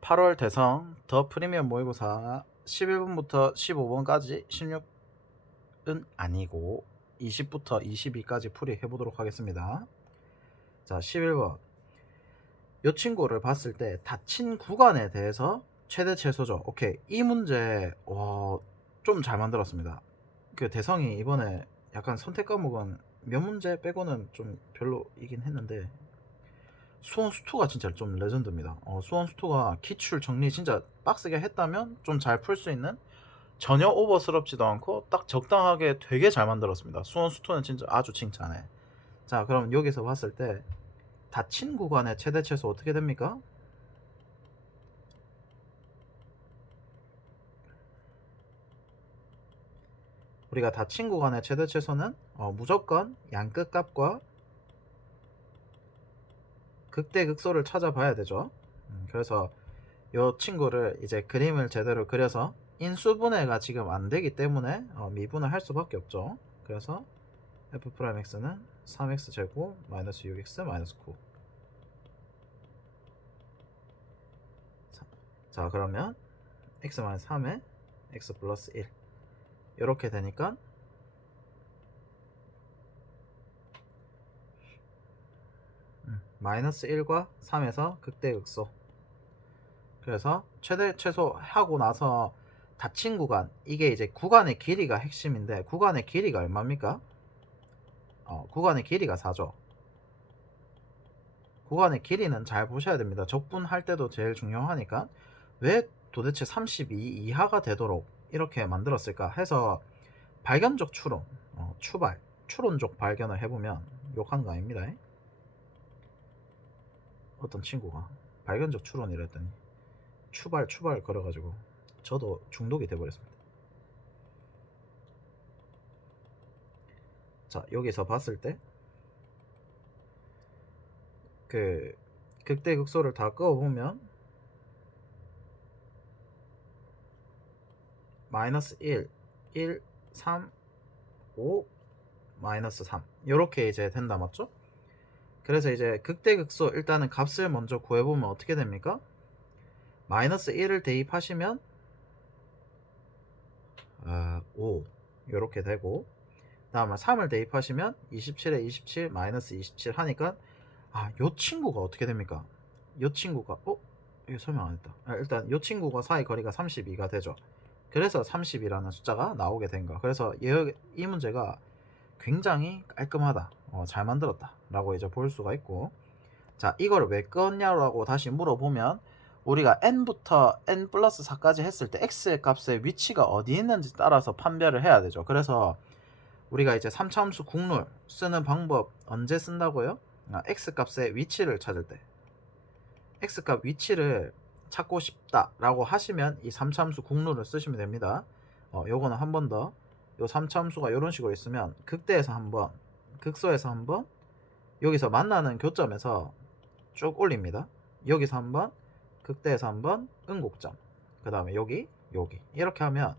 8월 대성 더 프리미엄 모의고사 11번부터 15번까지 16은 아니고 20부터 22까지 풀이해 보도록 하겠습니다. 자, 11번. 이 친구를 봤을 때 닫힌 구간에 대해서 최대 최소죠. 오케이. 이 문제 좀 잘 만들었습니다. 그 대성이 이번에 약간 선택 과목은 몇 문제 빼고는 좀 별로이긴 했는데 수원 수투가 진짜 좀 레전드입니다. 수원 수투가 기출 정리 진짜 빡세게 했다면 좀 잘 풀 수 있는, 전혀 오버스럽지도 않고 딱 적당하게 되게 잘 만들었습니다. 수원 수투는 진짜 아주 칭찬해. 자, 그럼 여기서 봤을 때 닫힌 구간의 최대 최소 어떻게 됩니까? 우리가 닫힌 구간의 최대 최소는 무조건 양끝 값과 극대 극소를 찾아봐야 되죠. 그래서 이 친구를 이제 그림을 제대로 그려서 인수분해가 지금 안 되기 때문에 미분을 할 수밖에 없죠. 그래서 f'x는 3x 제곱 마이너스 6x 마이너스 9. 자, 그러면 x 마이너스 3에 x 플러스 1 이렇게 되니까 마이너스 1과 3에서 극대극소. 그래서 최대 최소 하고 나서 닫힌 구간, 이게 이제 구간의 길이가 핵심인데 구간의 길이가 얼마입니까? 구간의 길이가 4죠. 구간의 길이는 잘 보셔야 됩니다. 적분할 때도 제일 중요하니까. 왜 도대체 32 이하가 되도록 이렇게 만들었을까 해서 발견적 추론, 추론적 발견을 해보면 욕하는 거 아닙니다. 어떤 친구가 발견적 추론이라 했더니 추발 걸어가지고 저도 중독이 돼버렸습니다. 자, 여기서 봤을 때 그 극대극소를 다 그어보면 마이너스 1, 1, 3, 5, 마이너스 3 이렇게 이제 된다, 맞죠? 그래서 이제 극대극소 일단은 값을 먼저 구해보면 어떻게 됩니까? 마이너스 1을 대입하시면 5 이렇게 되고, 다음에 3을 대입하시면 27에 27 마이너스 27 하니까 요 친구가 어떻게 됩니까? 요 친구가 이거 설명 안 했다. 일단 요 친구가 사이 거리가 32가 되죠. 그래서 30이라는 숫자가 나오게 된 거. 그래서 이 문제가 굉장히 깔끔하다, 잘 만들었다 라고 이제 볼 수가 있고, 자, 이걸 왜 껐냐라고 다시 물어보면 우리가 n부터 n 플러스 4까지 했을 때 x의 값의 위치가 어디 있는지 따라서 판별을 해야 되죠. 그래서 우리가 이제 3차함수 국룰 쓰는 방법 언제 쓴다고요? x 값의 위치를 찾을 때, x 값 위치를 찾고 싶다 라고 하시면 이 3차함수 국룰을 쓰시면 됩니다. 요거는 한 번 더, 요 3차함수가 이런 식으로 있으면 극대에서 한번, 극소에서 한번, 여기서 만나는 교점에서 쭉 올립니다. 여기서 한번, 극대에서 한번, 응곡점, 그 다음에 여기 이렇게 하면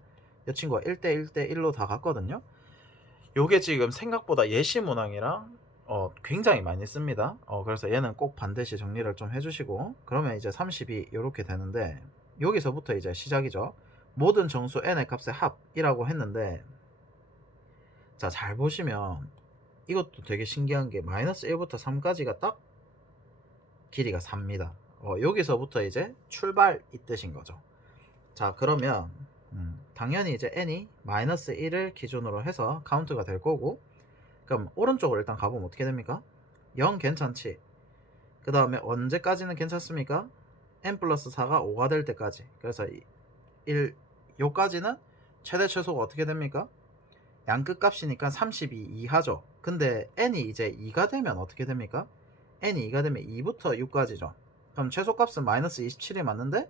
이 친구가 1대 1대 1로 다 갔거든요. 요게 지금 생각보다 예시 문항이랑 굉장히 많이 씁니다. 그래서 얘는 꼭 반드시 정리를 좀 해주시고, 그러면 이제 32 이렇게 되는데 여기서부터 이제 시작이죠. 모든 정수 n의 값의 합이라고 했는데, 자, 잘 보시면 이것도 되게 신기한 게 마이너스 1부터 3까지가 딱 길이가 4입니다. 여기서부터 이제 출발 이 뜻인 거죠. 자, 그러면 당연히 이제 n이 마이너스 1을 기준으로 해서 카운트가 될 거고, 그럼 오른쪽으로 일단 가보면 어떻게 됩니까? 0 괜찮지? 그 다음에 언제까지는 괜찮습니까? n 플러스 4가 5가 될 때까지. 그래서 1 요까지는 최대 최소가 어떻게 됩니까? 양끝 값이니까 32 이하죠. 근데 n이 이제 2가 되면 어떻게 됩니까? n이 2가 되면 2부터 6까지죠. 그럼 최소값은 마이너스 27이 맞는데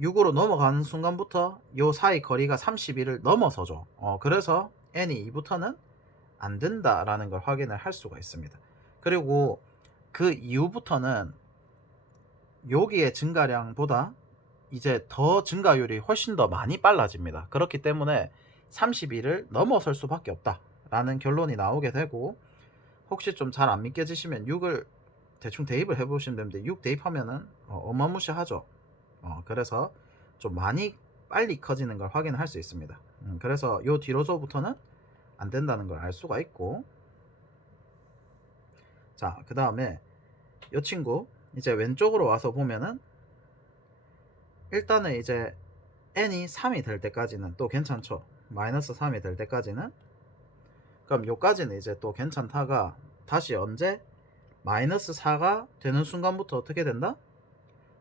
6으로 넘어가는 순간부터 요 사이 거리가 31을 넘어서죠. 그래서 n이 2부터는 안 된다라는 걸 확인을 할 수가 있습니다. 그리고 그 이후부터는 여기의 증가량보다 이제 더 증가율이 훨씬 더 많이 빨라집니다. 그렇기 때문에 32를 넘어설 수밖에 없다라는 결론이 나오게 되고, 혹시 좀 잘 안 믿겨지시면 6을 대충 대입을 해보시면 되는데 6 대입하면은 어마무시하죠. 그래서 좀 많이 빨리 커지는 걸 확인할 수 있습니다. 그래서 요 뒤로서부터는 안 된다는 걸 알 수가 있고, 자, 그 다음에 요 친구 이제 왼쪽으로 와서 보면은 일단은 이제 n이 3이 될 때까지는 또 괜찮죠. 마이너스 3이 될 때까지는. 그럼 요까지는 이제 또 괜찮다가 다시 언제 마이너스 4가 되는 순간부터 어떻게 된다?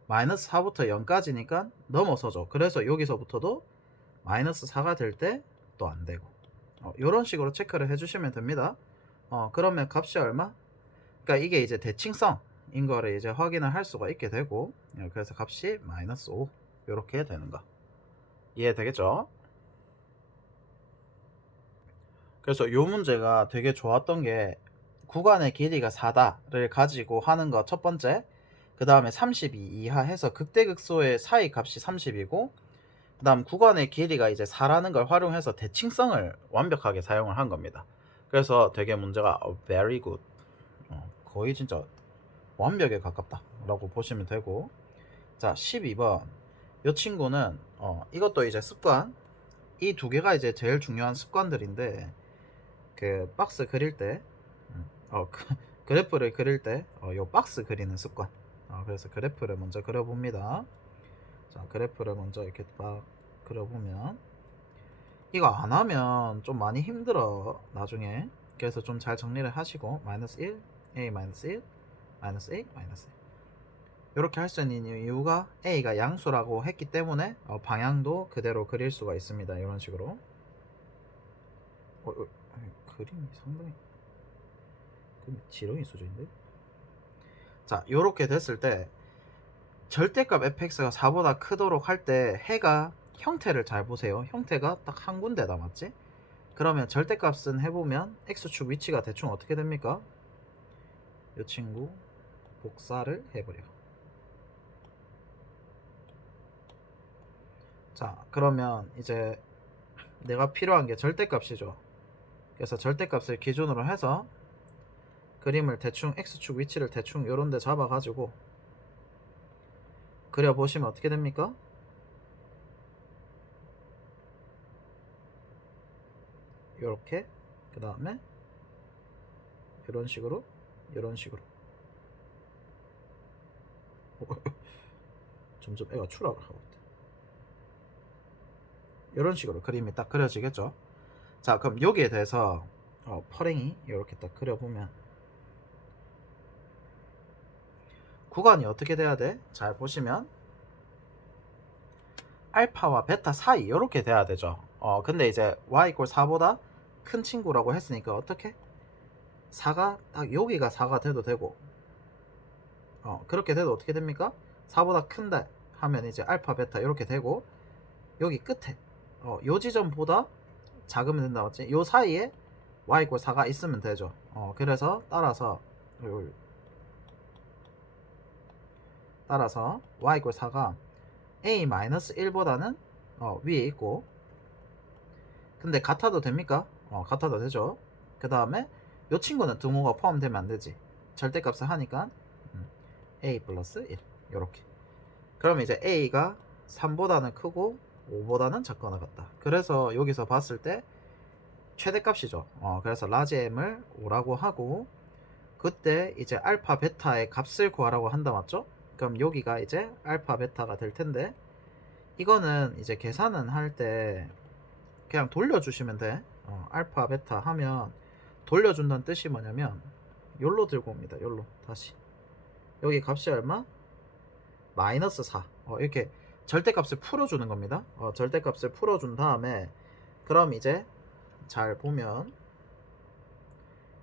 마이너스 4부터 0까지니까 넘어서죠. 그래서 여기서부터도 마이너스 4가 될 때 또 안 되고, 이런 식으로 체크를 해주시면 됩니다. 그러면 값이 얼마? 그러니까 이게 이제 대칭성인 거를 이제 확인을 할 수가 있게 되고, 그래서 값이 마이너스 5 이렇게 되는 거 이해되겠죠? 그래서 요 문제가 되게 좋았던 게 구간의 길이가 4다를 가지고 하는 거 첫 번째, 그 다음에 32 이하 해서 극대극소의 사이 값이 30이고, 그 다음 구간의 길이가 이제 4라는 걸 활용해서 대칭성을 완벽하게 사용을 한 겁니다. 그래서 되게 문제가 very good, 거의 진짜 완벽에 가깝다 라고 보시면 되고, 자 12번 이 친구는 이것도 이제 습관, 이 두 개가 이제 제일 중요한 습관들인데, 그 박스 그릴 때 그래프를 그릴 때 요 박스 그리는 습관, 그래서 그래프를 먼저 그려봅니다. 자, 그래프를 먼저 이렇게 딱 그려보면 이거 안 하면 좀 많이 힘들어 나중에. 그래서 좀 잘 정리를 하시고 마이너스 1, a 마이너스 1, 마이너스 a, 마이너스 1 이렇게 할 수 있는 이유가 a가 양수라고 했기 때문에 방향도 그대로 그릴 수가 있습니다. 이런 식으로. 그림이 상당히 지렁이 수준인데. 자, 요렇게 됐을 때 절대값 fx가 4보다 크도록 할 때 해가 형태를 잘 보세요. 형태가 딱 한 군데다, 맞지? 그러면 절대값은 해보면 x축 위치가 대충 어떻게 됩니까? 이 친구 복사를 해버려. 자, 그러면 이제 내가 필요한 게 절대값이죠. 그래서 절대값을 기준으로 해서 그림을 대충 x축 위치를 대충 요런데 잡아가지고 그려보시면 어떻게 됩니까? 요렇게, 그 다음에 이런 식으로, 이런 식으로. 점점 애가 추락을 하고 있다. 이런 식으로 그림이 딱 그려지겠죠. 자, 그럼 여기에 대해서 퍼랭이 이렇게 딱 그려보면 구간이 어떻게 돼야 돼? 잘 보시면 알파와 베타 사이 이렇게 돼야 되죠. 근데 이제 y = 4보다 큰 친구라고 했으니까 어떻게? 4가 딱 여기가 4가 돼도 되고, 그렇게 돼도 어떻게 됩니까? 4보다 큰데 하면 이제 알파 베타 이렇게 되고, 여기 끝에 요 지점보다 작으면 된다, 맞지? 요 사이에 y = 4가 있으면 되죠. 그래서 따라서 y = 4가 a-1보다는 위에 있고, 근데 같아도 됩니까? 같아도 되죠. 그 다음에 요 친구는 등호가 포함되면 안 되지. 절대값을 하니까 a 플러스 1 요렇게. 그러면 이제 a가 3보다는 크고 5보다는 작거나 같다. 그래서 여기서 봤을 때 최대값이죠. 그래서 라지 m을 5라고 하고, 그때 이제 알파 베타의 값을 구하라고 한다, 맞죠? 그럼 여기가 이제 알파 베타가 될 텐데, 이거는 이제 계산은 할 때 그냥 돌려주시면 돼. 알파 베타 하면 돌려준다는 뜻이 뭐냐면 요로 들고 옵니다. 요로 다시 여기 값이 얼마? 마이너스 4. 이렇게 절대값을 풀어주는 겁니다. 절대값을 풀어준 다음에, 그럼 이제 잘 보면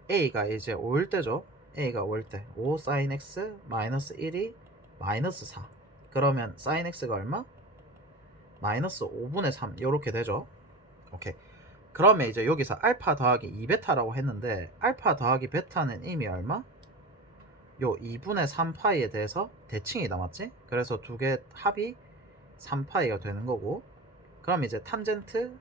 a가 이제 5일 때죠. a가 5일 때 5 sin x 마이너스 1이 마이너스 4. 그러면 sin x가 얼마? 마이너스 5분의 3 이렇게 되죠. 오케이. 그러면 이제 여기서 알파 더하기 2베타라고 했는데, 알파 더하기 베타는 이미 얼마? 요 2분의 3파이에 대해서 대칭이 남았지? 그래서 두 개 합이 3파이가 되는 거고, 그럼 이제 탄젠트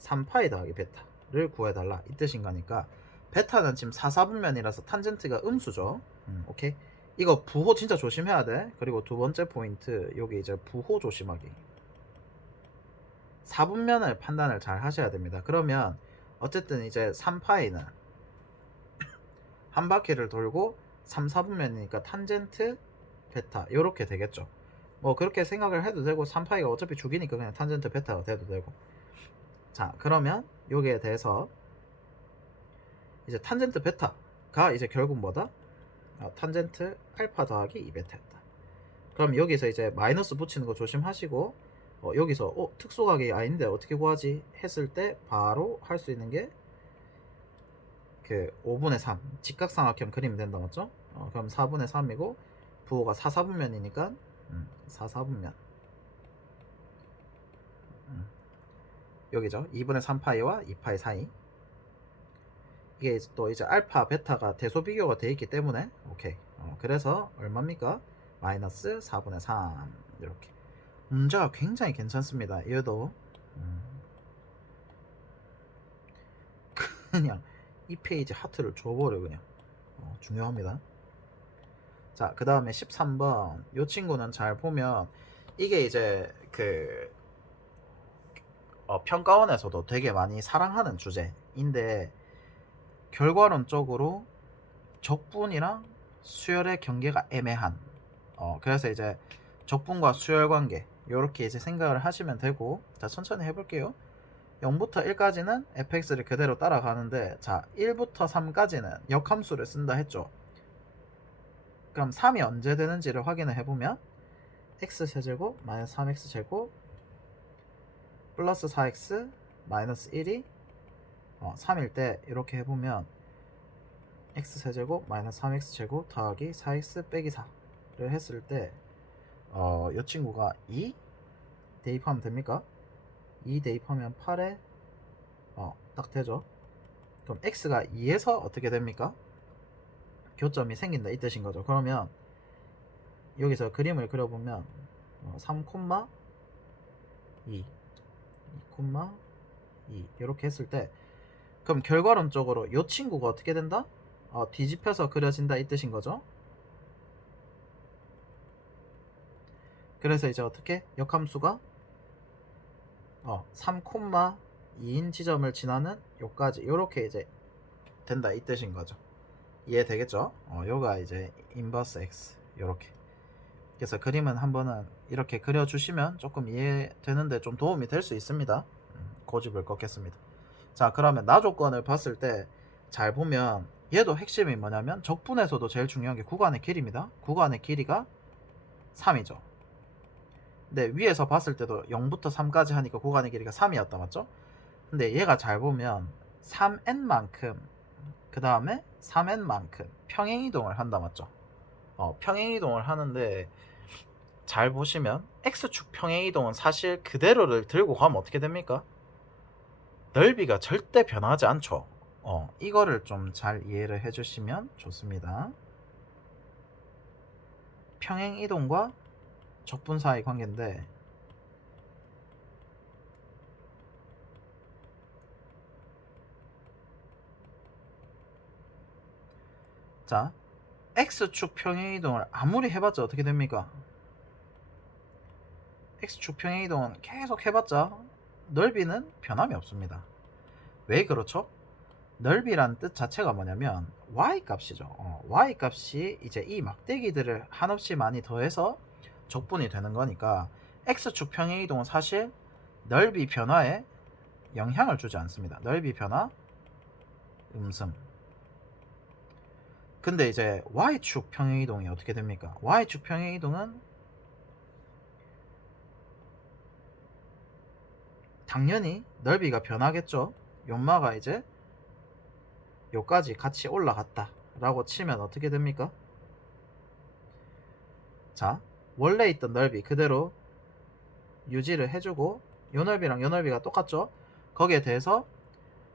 3파이 더하기 베타를 구해달라 이 뜻인 거니까, 베타는 지금 4, 4분면이라서 탄젠트가 음수죠. 오케이. 이거 부호 진짜 조심해야 돼. 그리고 두 번째 포인트, 여기 이제 부호 조심하기. 4분면을 판단을 잘 하셔야 됩니다. 그러면 어쨌든 이제 3파이는 한 바퀴를 돌고 3, 4분면이니까 탄젠트 베타 요렇게 되겠죠. 뭐 그렇게 생각을 해도 되고 3파이가 어차피 죽이니까 그냥 탄젠트 베타가 돼도 되고. 자, 그러면 여기에 대해서 이제 탄젠트 베타가 이제 결국 뭐다? 탄젠트 알파 더하기 2베타였다. 그럼 여기서 이제 마이너스 붙이는 거 조심하시고, 여기서 특수각이 아닌데 어떻게 구하지? 했을 때 바로 할 수 있는 게 그 5분의 3 직각삼각형 그리면 된다 맞죠? 그럼 4분의 3이고 부호가 4, 4분면이니까 4, 4분면 여기죠. 2분의 3파이와 2파이 사이. 이게 또 이제 알파, 베타가 대소 비교가 되어 있기 때문에 오케이. 그래서 얼마입니까? 마이너스 4분의 3 이렇게. 문제가 굉장히 괜찮습니다. 얘도 그냥 이 페이지 하트를 줘버려 그냥. 중요합니다. 자, 그 다음에 13번 이 친구는 잘 보면 이게 이제 그 평가원에서도 되게 많이 사랑하는 주제인데 결과론적으로 적분이랑 수열의 경계가 애매한 그래서 이제 적분과 수열 관계 요렇게 이제 생각을 하시면 되고, 자 천천히 해볼게요. 0부터 1까지는 fx를 그대로 따라가는데, 자 1부터 3까지는 역함수를 쓴다 했죠. 그럼 3이 언제 되는지를 확인을 해보면 x세제곱 마이너스 3x제곱 플러스 4x 마이너스 1이 3일 때 이렇게 해보면 x세제곱 마이너스 3x제곱 더하기 4x 빼기 4를 했을 때 이 친구가 2 대입하면 됩니까? 2 대입하면 8에 딱 되죠. 그럼 x가 2에서 어떻게 됩니까? 교점이 생긴다 이 뜻인 거죠. 그러면 여기서 그림을 그려보면 3, 2, 2, 2 이렇게 했을 때 그럼 결과론적으로 이 친구가 어떻게 된다? 뒤집혀서 그려진다 이 뜻인 거죠. 그래서 이제 어떻게 역함수가 3, 2인 지점을 지나는 요까지 요렇게 이제 된다 이 뜻인 거죠. 이해되겠죠? 요가 이제 인버스 x 요렇게. 그래서 그림은 한번은 이렇게 그려주시면 조금 이해되는데 좀 도움이 될 수 있습니다. 고집을 꺾겠습니다. 자, 그러면 나 조건을 봤을 때 잘 보면 얘도 핵심이 뭐냐면 적분에서도 제일 중요한 게 구간의 길이입니다. 구간의 길이가 3이죠. 근데 위에서 봤을 때도 0부터 3까지 하니까 구간의 길이가 3이었다 맞죠? 근데 얘가 잘 보면 3n만큼 그 다음에 3n만큼 평행이동을 한다 맞죠? 평행이동을 하는데 잘 보시면 x축 평행이동은 사실 그대로를 들고 가면 어떻게 됩니까? 넓이가 절대 변하지 않죠. 이거를 좀 잘 이해를 해주시면 좋습니다. 평행이동과 적분 사이 관계인데 자 x축 평행이동을 아무리 해봤자 어떻게 됩니까? x축 평행이동은 계속 해봤자 넓이는 변함이 없습니다. 왜 그렇죠? 넓이란 뜻 자체가 뭐냐면 y 값이죠. y 값이 이제 이 막대기들을 한없이 많이 더해서 적분이 되는 거니까 x축 평행이동은 사실 넓이 변화에 영향을 주지 않습니다. 넓이 변화 음승. 근데 이제 y축 평행이동이 어떻게 됩니까? y축 평행이동은 당연히 넓이가 변하겠죠. 연마가 이제 요까지 같이 올라갔다 라고 치면 어떻게 됩니까? 자, 원래 있던 넓이 그대로 유지를 해주고 요 넓이랑 요 넓이가 똑같죠? 거기에 대해서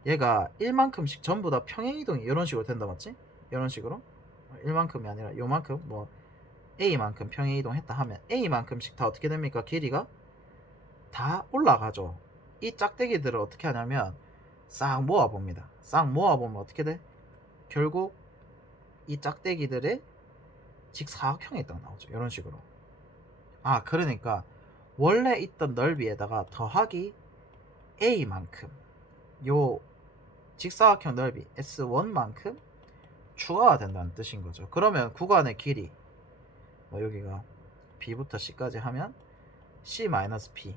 얘가 1만큼씩 전부 다 평행이동이 이런 식으로 된다 맞지? 이런 식으로 1만큼이 아니라 요만큼 뭐 A만큼 평행이동 했다 하면 A만큼씩 다 어떻게 됩니까? 길이가 다 올라가죠. 이 짝대기들을 어떻게 하냐면 싹 모아봅니다. 싹 모아보면 어떻게 돼? 결국 이 짝대기들의 직사각형이 딱 나오죠. 이런 식으로. 아, 그러니까 원래 있던 넓이에다가 더하기 a만큼 요 직사각형 넓이 S1만큼 추가가 된다는 뜻인 거죠. 그러면 구간의 길이 뭐 여기가 B부터 C까지 하면 C-B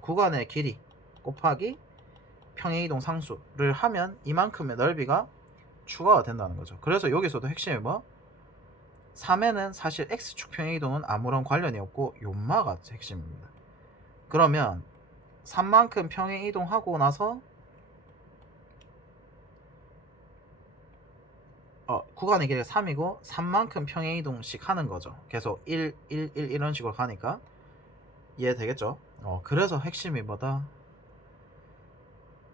구간의 길이 곱하기 평행이동 상수를 하면 이만큼의 넓이가 추가가 된다는 거죠. 그래서 여기서도 핵심이 뭐? 3에는 사실 X축 평행이동은 아무런 관련이 없고 요마가 핵심입니다. 그러면 3만큼 평행이동하고 나서 구간의 길이가 3이고 3만큼 평행이동씩 하는 거죠. 계속 1, 1, 1 이런 식으로 가니까 이해되겠죠? 그래서 핵심이 뭐다?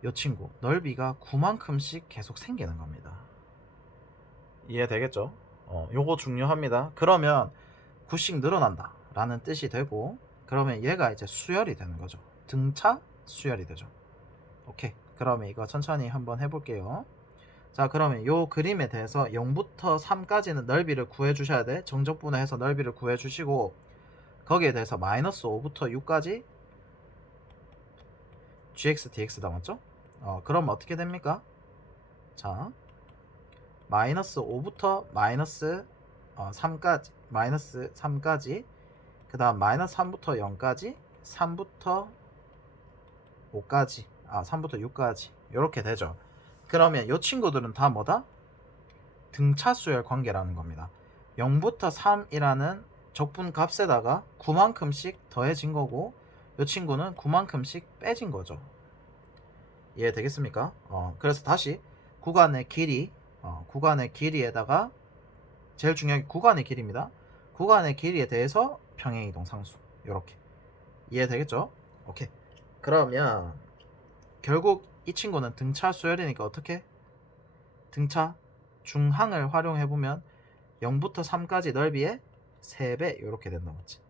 요 친구 넓이가 9만큼씩 계속 생기는 겁니다. 이해되겠죠? 요거 중요합니다. 그러면 9씩 늘어난다 라는 뜻이 되고, 그러면 얘가 이제 수열이 되는 거죠. 등차 수열이 되죠. 오케이, 그러면 이거 천천히 한번 해볼게요. 자, 그러면 요 그림에 대해서 0부터 3까지는 넓이를 구해 주셔야 돼. 정적분해해서 넓이를 구해 주시고, 거기에 대해서 마이너스 5부터 6까지 gx dx 남았죠? 그럼 어떻게 됩니까? 자, 마이너스 5부터 마이너스 3까지 그 다음 마이너스 3부터 0까지 3부터 5까지 3부터 6까지 이렇게 되죠. 그러면 이 친구들은 다 뭐다? 등차수열 관계라는 겁니다. 0부터 3이라는 적분 값에다가 9만큼씩 더해진 거고, 이 친구는 9만큼씩 빼진 거죠. 이해되겠습니까? 그래서 다시 구간의 길이에다가 제일 중요한 게 구간의 길이입니다. 구간의 길이에 대해서 평행이동 상수 이렇게 이해되겠죠? 오케이. 그러면 결국 이 친구는 등차 수열이니까 어떻게? 등차 중항을 활용해보면 0부터 3까지 넓이의 3배 이렇게 된다 맞지?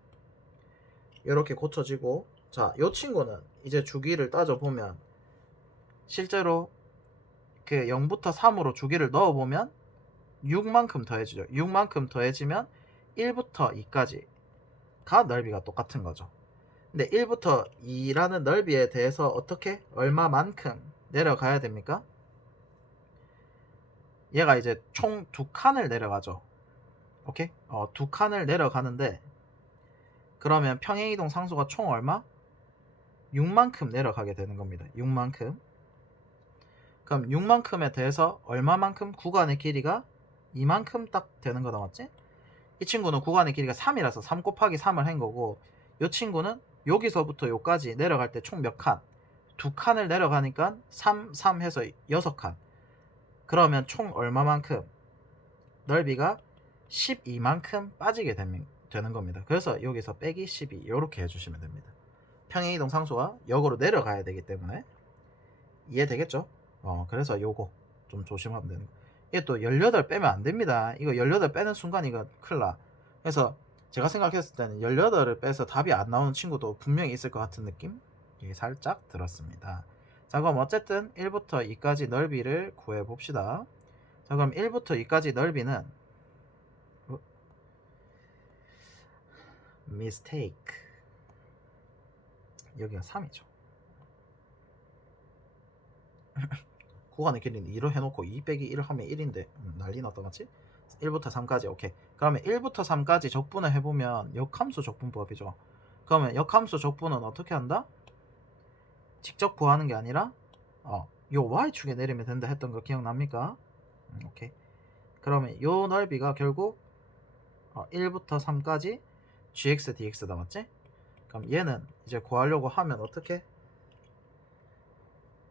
이렇게 고쳐지고, 자, 이 친구는 이제 주기를 따져보면 실제로 그 0부터 3으로 주기를 넣어보면 6만큼 더해지죠. 6만큼 더해지면 1부터 2까지가 넓이가 똑같은 거죠. 근데 1부터 2라는 넓이에 대해서 어떻게 얼마만큼 내려가야 됩니까? 얘가 이제 총 2칸을 내려가죠. 오케이? 2칸을 내려가는데, 그러면 평행이동 상수가 총 얼마? 6만큼 내려가게 되는 겁니다. 6만큼. 그럼 6만큼에 대해서 얼마만큼? 구간의 길이가 이만큼 딱 되는 거다 맞지? 이 친구는 구간의 길이가 3이라서 3 곱하기 3을 한 거고, 이 친구는 여기서부터 여기까지 내려갈 때 총 몇 칸? 2칸을 내려가니까 3, 3 해서 6칸. 그러면 총 얼마만큼? 넓이가 12만큼 빠지게 되는 겁니다. 그래서 여기서 빼기 12 이렇게 해주시면 됩니다. 평행이동 상수가 역으로 내려가야 되기 때문에 이해되겠죠? 그래서 요거 좀 조심하면 되는 거. 이게 또 18 빼면 안 됩니다. 이거 18 빼는 순간 이거 큰일 나. 그래서 제가 생각했을 때는 18을 빼서 답이 안 나오는 친구도 분명히 있을 것 같은 느낌? 이게 살짝 들었습니다. 자, 그럼 어쨌든 1부터 2까지 넓이를 구해 봅시다. 자, 그럼 1부터 2까지 넓이는 mistake, 여기가 3이죠. 구간의 길이는 2로 해놓고 2 빼기 1 하면 1인데 난리 났다 맞지? 1부터 3까지 오케이. 그러면 1부터 3까지 적분을 해보면 역함수 적분법이죠. 그러면 역함수 적분은 어떻게 한다? 직접 구하는 게 아니라 요 y축에 내리면 된다 했던 거 기억납니까? 오케이. 그러면 요 넓이가 결국 1부터 3까지 gx dx다 맞지? 그럼 얘는 이제 구하려고 하면 어떻게?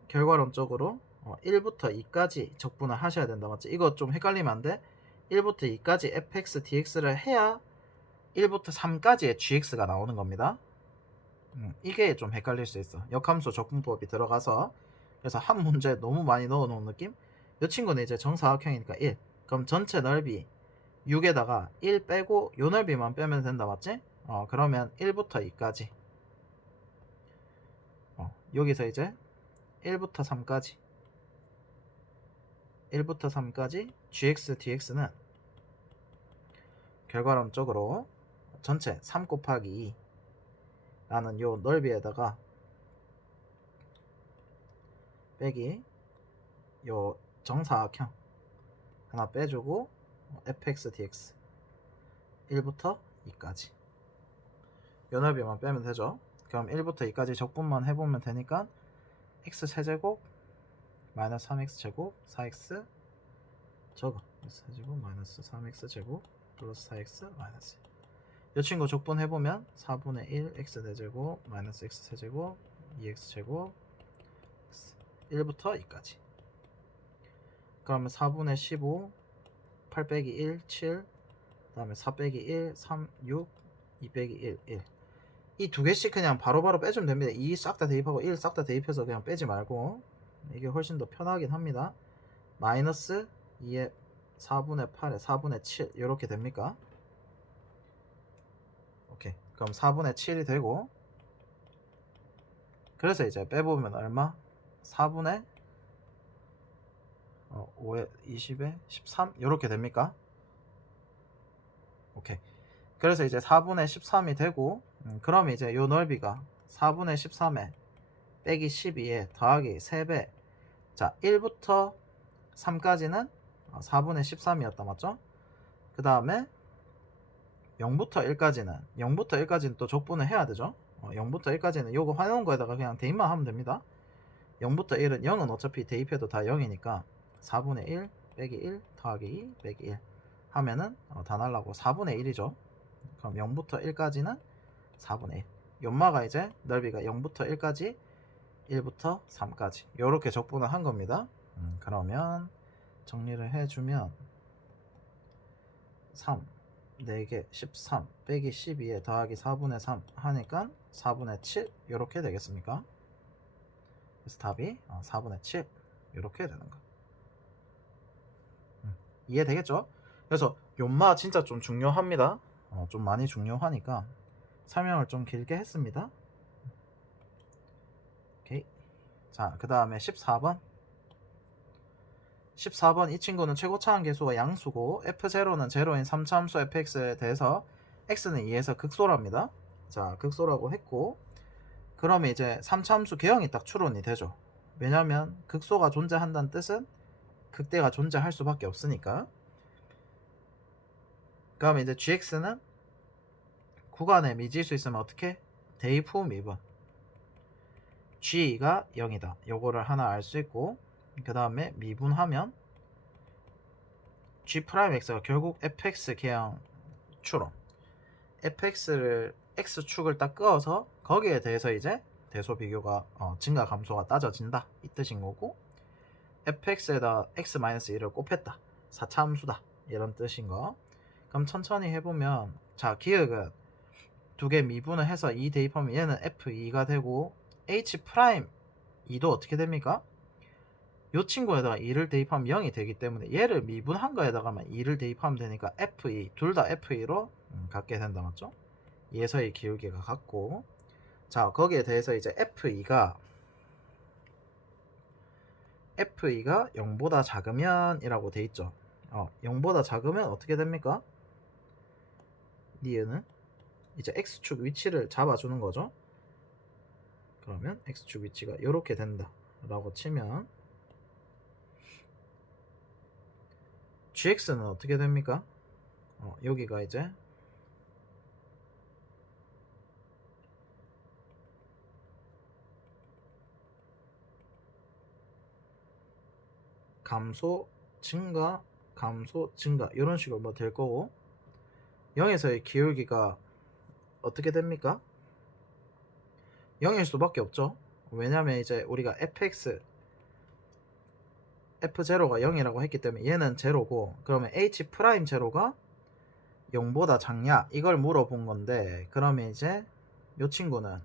결과론적으로 1부터 2까지 적분을 하셔야 된다 맞지? 이거 좀 헷갈리면 안 돼? 1부터 2까지 fx dx를 해야 1부터 3까지의 gx가 나오는 겁니다. 이게 좀 헷갈릴 수 있어. 역함수 적분법이 들어가서. 그래서 한 문제 너무 많이 넣어 놓은 느낌? 이 친구는 이제 정사각형이니까 1. 그럼 전체 넓이 6에다가 1 빼고 요 넓이만 빼면 된다 맞지? 그러면 1부터 2까지 여기서 이제 1부터 3까지 gx dx는 결과론적으로 전체 3 곱하기 2라는 요 넓이에다가 빼기 요 정사각형 하나 빼주고 fx dx 1부터 2까지 요 넓이만 빼면 되죠. 그럼 1부터 2까지 적분만 해보면 되니까 x 세제곱 마이너스 3x 제곱 4x 적어 세제곱 마이너스 3x 제곱 플러스 4x 마이너스 이 친구 적분해보면 4분의 1 x 4제곱 마이너스 x 세제곱 2x 제곱 1부터 2까지 그러면 4분의 15 8 빼기 1 7 그 다음에 4 빼기 1 3 6 2 빼기 1 1 이 두 개씩 그냥 바로바로 빼주면 됩니다. 2 싹 다 대입하고 1 싹 다 대입해서 그냥 빼지 말고 이게 훨씬 더 편하긴 합니다. 마이너스 2에 4분의 8에 4분의 7 이렇게 됩니까? 오케이. 그럼 4분의 7이 되고 그래서 이제 빼보면 얼마? 4분의 5에 20에 13 이렇게 됩니까? 오케이. 그래서 이제 4분의 13이 되고 그럼 이제 요 넓이가 4분의 13에 빼기 12에 더하기 3배 자 1부터 3까지는 4분의 13이었다 맞죠? 그 다음에 0부터 1까지는 또 적분을 해야 되죠. 0부터 1까지는 요거 해놓은 거에다가 그냥 대입만 하면 됩니다. 0부터 1은 0은 어차피 대입해도 다 0이니까 4분의 1 빼기 1 더하기 2 빼기 1 하면은 다 날라고 4분의 1이죠. 그럼 0부터 1까지는 4분의 1 연마가 이제 넓이가 0부터 1까지 1부터 3까지 요렇게 적분을 한 겁니다. 그러면 정리를 해주면 3 4개 13 빼기 12에 더하기 4분의 3 하니까 4분의 7 요렇게 되겠습니까? 그래서 답이 4분의 7 요렇게 되는 거 이해되겠죠? 그래서 연마 진짜 좀 중요합니다. 좀 많이 중요하니까 설명을 좀 길게 했습니다. 오케이. 자, 그 다음에 14번 이 친구는 최고차항 계수가 양수고 f0는 제로인 3차함수 fx에 대해서 x는 2에서 극소랍니다. 자, 극소라고 했고 그러면 이제 3차함수 개형이 딱 추론이 되죠. 왜냐면 극소가 존재한다는 뜻은 극대가 존재할 수밖에 없으니까. 그러면 이제 gx는 구간에 미지수 있으면 어떻게? 대입 후 미분 g가 0이다. 요거를 하나 알 수 있고 그 다음에 미분하면 g'x가 결국 fx 개형 추론 fx를 x축을 딱 그어서 거기에 대해서 이제 대소 비교가 증가 감소가 따져진다 이 뜻인 거고 fx에다 x-1을 곱했다 4차 함수다 이런 뜻인 거. 그럼 천천히 해보면 자 기억은 두 개 미분을 해서 2 대입하면 얘는 f2가 되고 h'2도 어떻게 됩니까? 요 친구에다가 2를 대입하면 0이 되기 때문에 얘를 미분한 거에다가만 2를 대입하면 되니까 f2 둘 다 f2로 갖게 된다 맞죠? 2에서의 기울기가 같고 자 거기에 대해서 이제 f2가 0보다 작으면 이라고 돼 있죠. 0보다 작으면 어떻게 됩니까? 니은은 이제 x축 위치를 잡아주는 거죠. 그러면 x축 위치가 이렇게 된다 라고 치면 gx는 어떻게 됩니까? 여기가 이제 감소 증가 감소 증가 이런 식으로 뭐 될 거고 0에서의 기울기가 어떻게 됩니까? 0일 수밖에 없죠. 왜냐면 이제 우리가 fx f0가 0이라고 했기 때문에 얘는 제로고 그러면 h'0가 0보다 작냐 이걸 물어본 건데 그러면 이제 이 친구는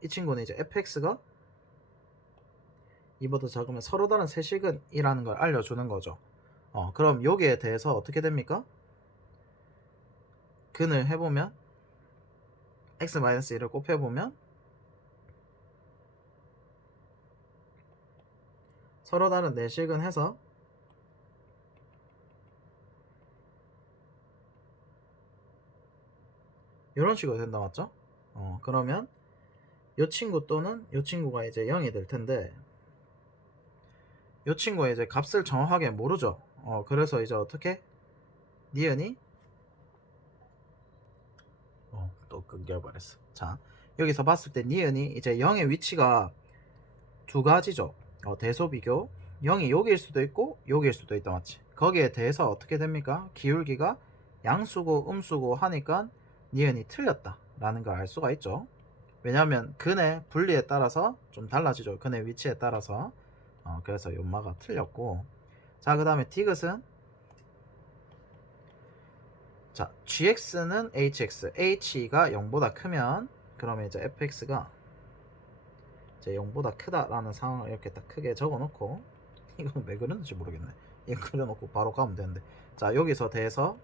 이 친구는 이제 fx가 2보다 작으면 서로 다른 세식은 이라는 걸 알려주는 거죠. 그럼 여기에 대해서 어떻게 됩니까? 근을 해보면 x-1을 곱해보면 서로 다른 내식은 해서 이런 식으로 된다 맞죠? 그러면 요 친구 또는 요 친구가 이제 0이 될 텐데 요 친구의 이제 값을 정확하게 모르죠. 그래서 이제 어떻게 니은이 또 끊겨버렸어. 자, 여기서 봤을 때 니은이 이제 0의 위치가 두 가지죠. 대소 비교 0이 여기일 수도 있고 여기일 수도 있다 맞지? 거기에 대해서 어떻게 됩니까? 기울기가 양수고 음수고 하니까 니은이 틀렸다 라는 걸 알 수가 있죠. 왜냐하면 근의 분리에 따라서 좀 달라지죠. 근의 위치에 따라서. 그래서 연마가 틀렸고, 자 그 다음에 디귿은 자 gx는 hx, h가 0보다 크면 그러면 이제 fx가 이제 0보다 크다라는 상황을 이렇게 딱 크게 적어놓고 이건 왜 그랬는지 모르겠네. 이거 그려놓고 바로 가면 되는데, 자 여기서 대해서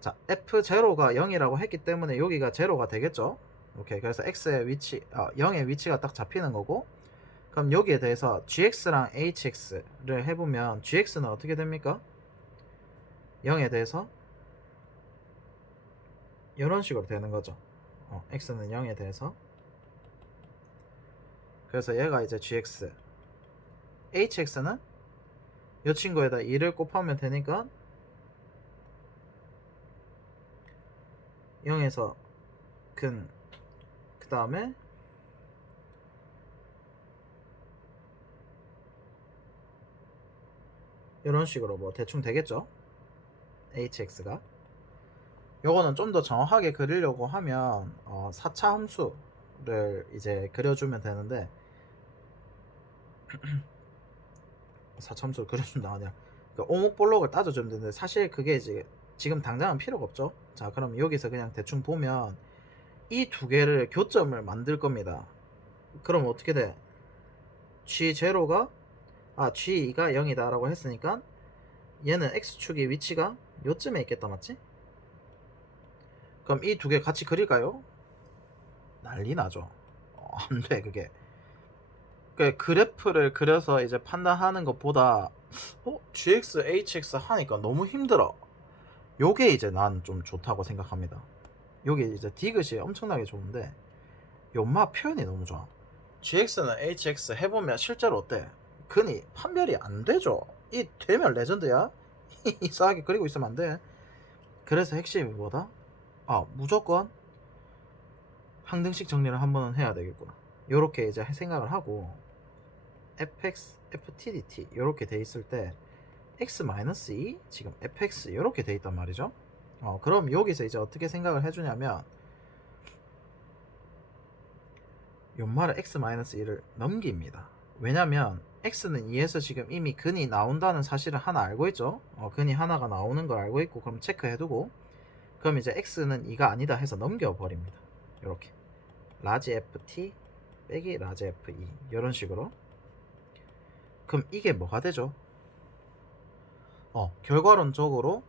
자 f0가 0이라고 했기 때문에 여기가 0가 되겠죠. 오케이. 그래서 x의 위치 0의 위치가 딱 잡히는 거고, 그럼 여기에 대해서 gx랑 hx를 해보면 gx는 어떻게 됩니까? 0에 대해서 이런 식으로 되는 거죠. x는 0에 대해서. 그래서 얘가 이제 gx, hx는 이 친구에다 2를 곱하면 되니까 0에서 근, 그 다음에 이런 식으로 뭐 대충 되겠죠. hx가 요거는 좀 더 정확하게 그리려고 하면 4차 함수를 이제 그려주면 되는데 4차 함수를 그려준다 아니야, 그러니까 오목볼록을 따져주면 되는데 사실 그게 이제 지금 당장은 필요가 없죠. 자 그럼 여기서 그냥 대충 보면 이 두 개를 교점을 만들 겁니다. 그럼 어떻게 돼? G0가 G2가 0이다 라고 했으니까 얘는 X축의 위치가 요쯤에 있겠다 맞지? 그럼 이 두 개 같이 그릴까요? 난리 나죠. 안돼 그게. 그 그래프를 그려서 이제 판단하는 것보다 GX, HX 하니까 너무 힘들어. 요게 이제 난 좀 좋다고 생각합니다. 요게 이제 디귿이 엄청나게 좋은데 연마 표현이 너무 좋아. GX는 HX 해보면 실제로 어때? 근이 판별이 안 되죠. 이 되면 레전드야. 이상하게 그리고 있으면 안 돼. 그래서 핵심이 뭐다? 무조건 항등식 정리를 한번은 해야 되겠구나. 요렇게 이제 생각을 하고 fx, ftdt 요렇게 돼 있을 때 x-2 지금 fx 요렇게 돼 있단 말이죠. 그럼 여기서 이제 어떻게 생각을 해주냐면 연말에 x-2를 넘깁니다. 왜냐면 x는 2에서 지금 이미 근이 나온다는 사실을 하나 알고 있죠. 근이 하나가 나오는 걸 알고 있고, 그럼 체크해두고 그럼 이제 x는 2가 아니다 해서 넘겨버립니다. 이렇게 라지 ft 빼기 라지 fe 이런 식으로. 그럼 이게 뭐가 되죠? 결과론적으로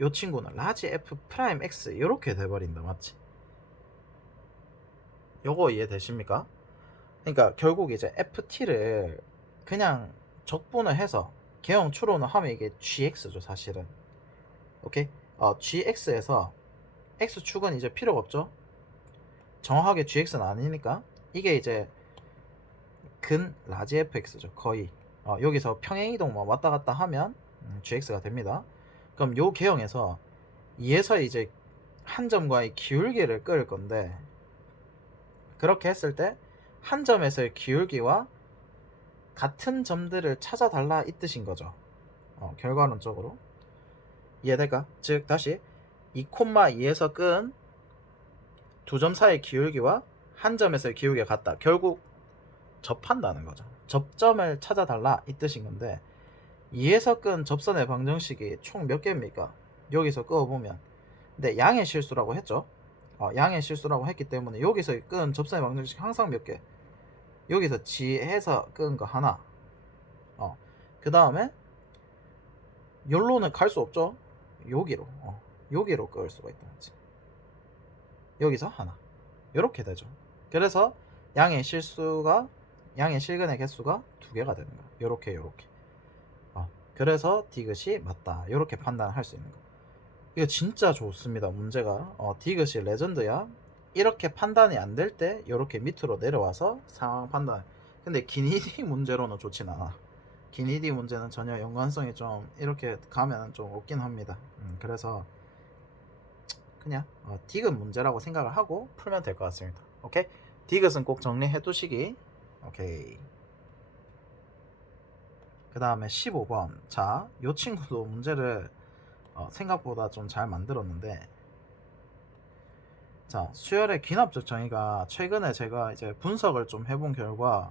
이 친구는 라지 f 프라임 x 이렇게 돼버린다 맞지? 요거 이해되십니까? 그러니까 결국 이제 ft를 그냥 적분을 해서 개형 추론을 하면 이게 gx죠 사실은. 오케이. gx에서 x축은 이제 필요가 없죠. 정확하게 gx는 아니니까 이게 이제 근 라지 fx죠 거의. 여기서 평행이동만 왔다 갔다 하면 gx가 됩니다. 그럼 요 개형에서 2에서 이제 한 점과의 기울기를 끌 건데, 그렇게 했을 때 한 점에서의 기울기와 같은 점들을 찾아달라 이 뜻인 거죠. 결과론적으로 이해될까? 즉 다시 2,2에서 끈 두 점 사이의 기울기와 한 점에서의 기울기가 같다. 결국 접한다는 거죠. 접점을 찾아달라 이 뜻인 건데, 2에서 끈 접선의 방정식이 총 몇 개입니까? 여기서 그어보면, 근데 양의 실수라고 했죠. 양의 실수라고 했기 때문에 여기서 끈 접선의 방정식 항상 몇 개? 여기서 G해서 끈 거 하나. 그 다음에 열로는 갈 수 없죠. 여기로 여기로 끌 수가 있다. 여기서 하나. 이렇게 되죠. 그래서 양의 실근의 개수가 두 개가 되는 거야. 요렇게 그래서 디귿이 맞다. 요렇게 판단할 수 있는 거. 이거 진짜 좋습니다. 문제가 디귿이 레전드야. 이렇게 판단이 안 될 때 이렇게 밑으로 내려와서 상황 판단. 근데 기니디 문제로는 좋진 않아. 기니디 문제는 전혀 연관성이 좀 이렇게 가면 좀 없긴 합니다. 그래서 그냥 디귿 문제라고 생각을 하고 풀면 될 것 같습니다. 오케이? 디귿은 꼭 정리해 두시기. 오케이. 그 다음에 15번. 자, 요 친구도 문제를 생각보다 좀 잘 만들었는데, 자, 수열의 귀납적 정의가 최근에 제가 이제 분석을 좀 해본 결과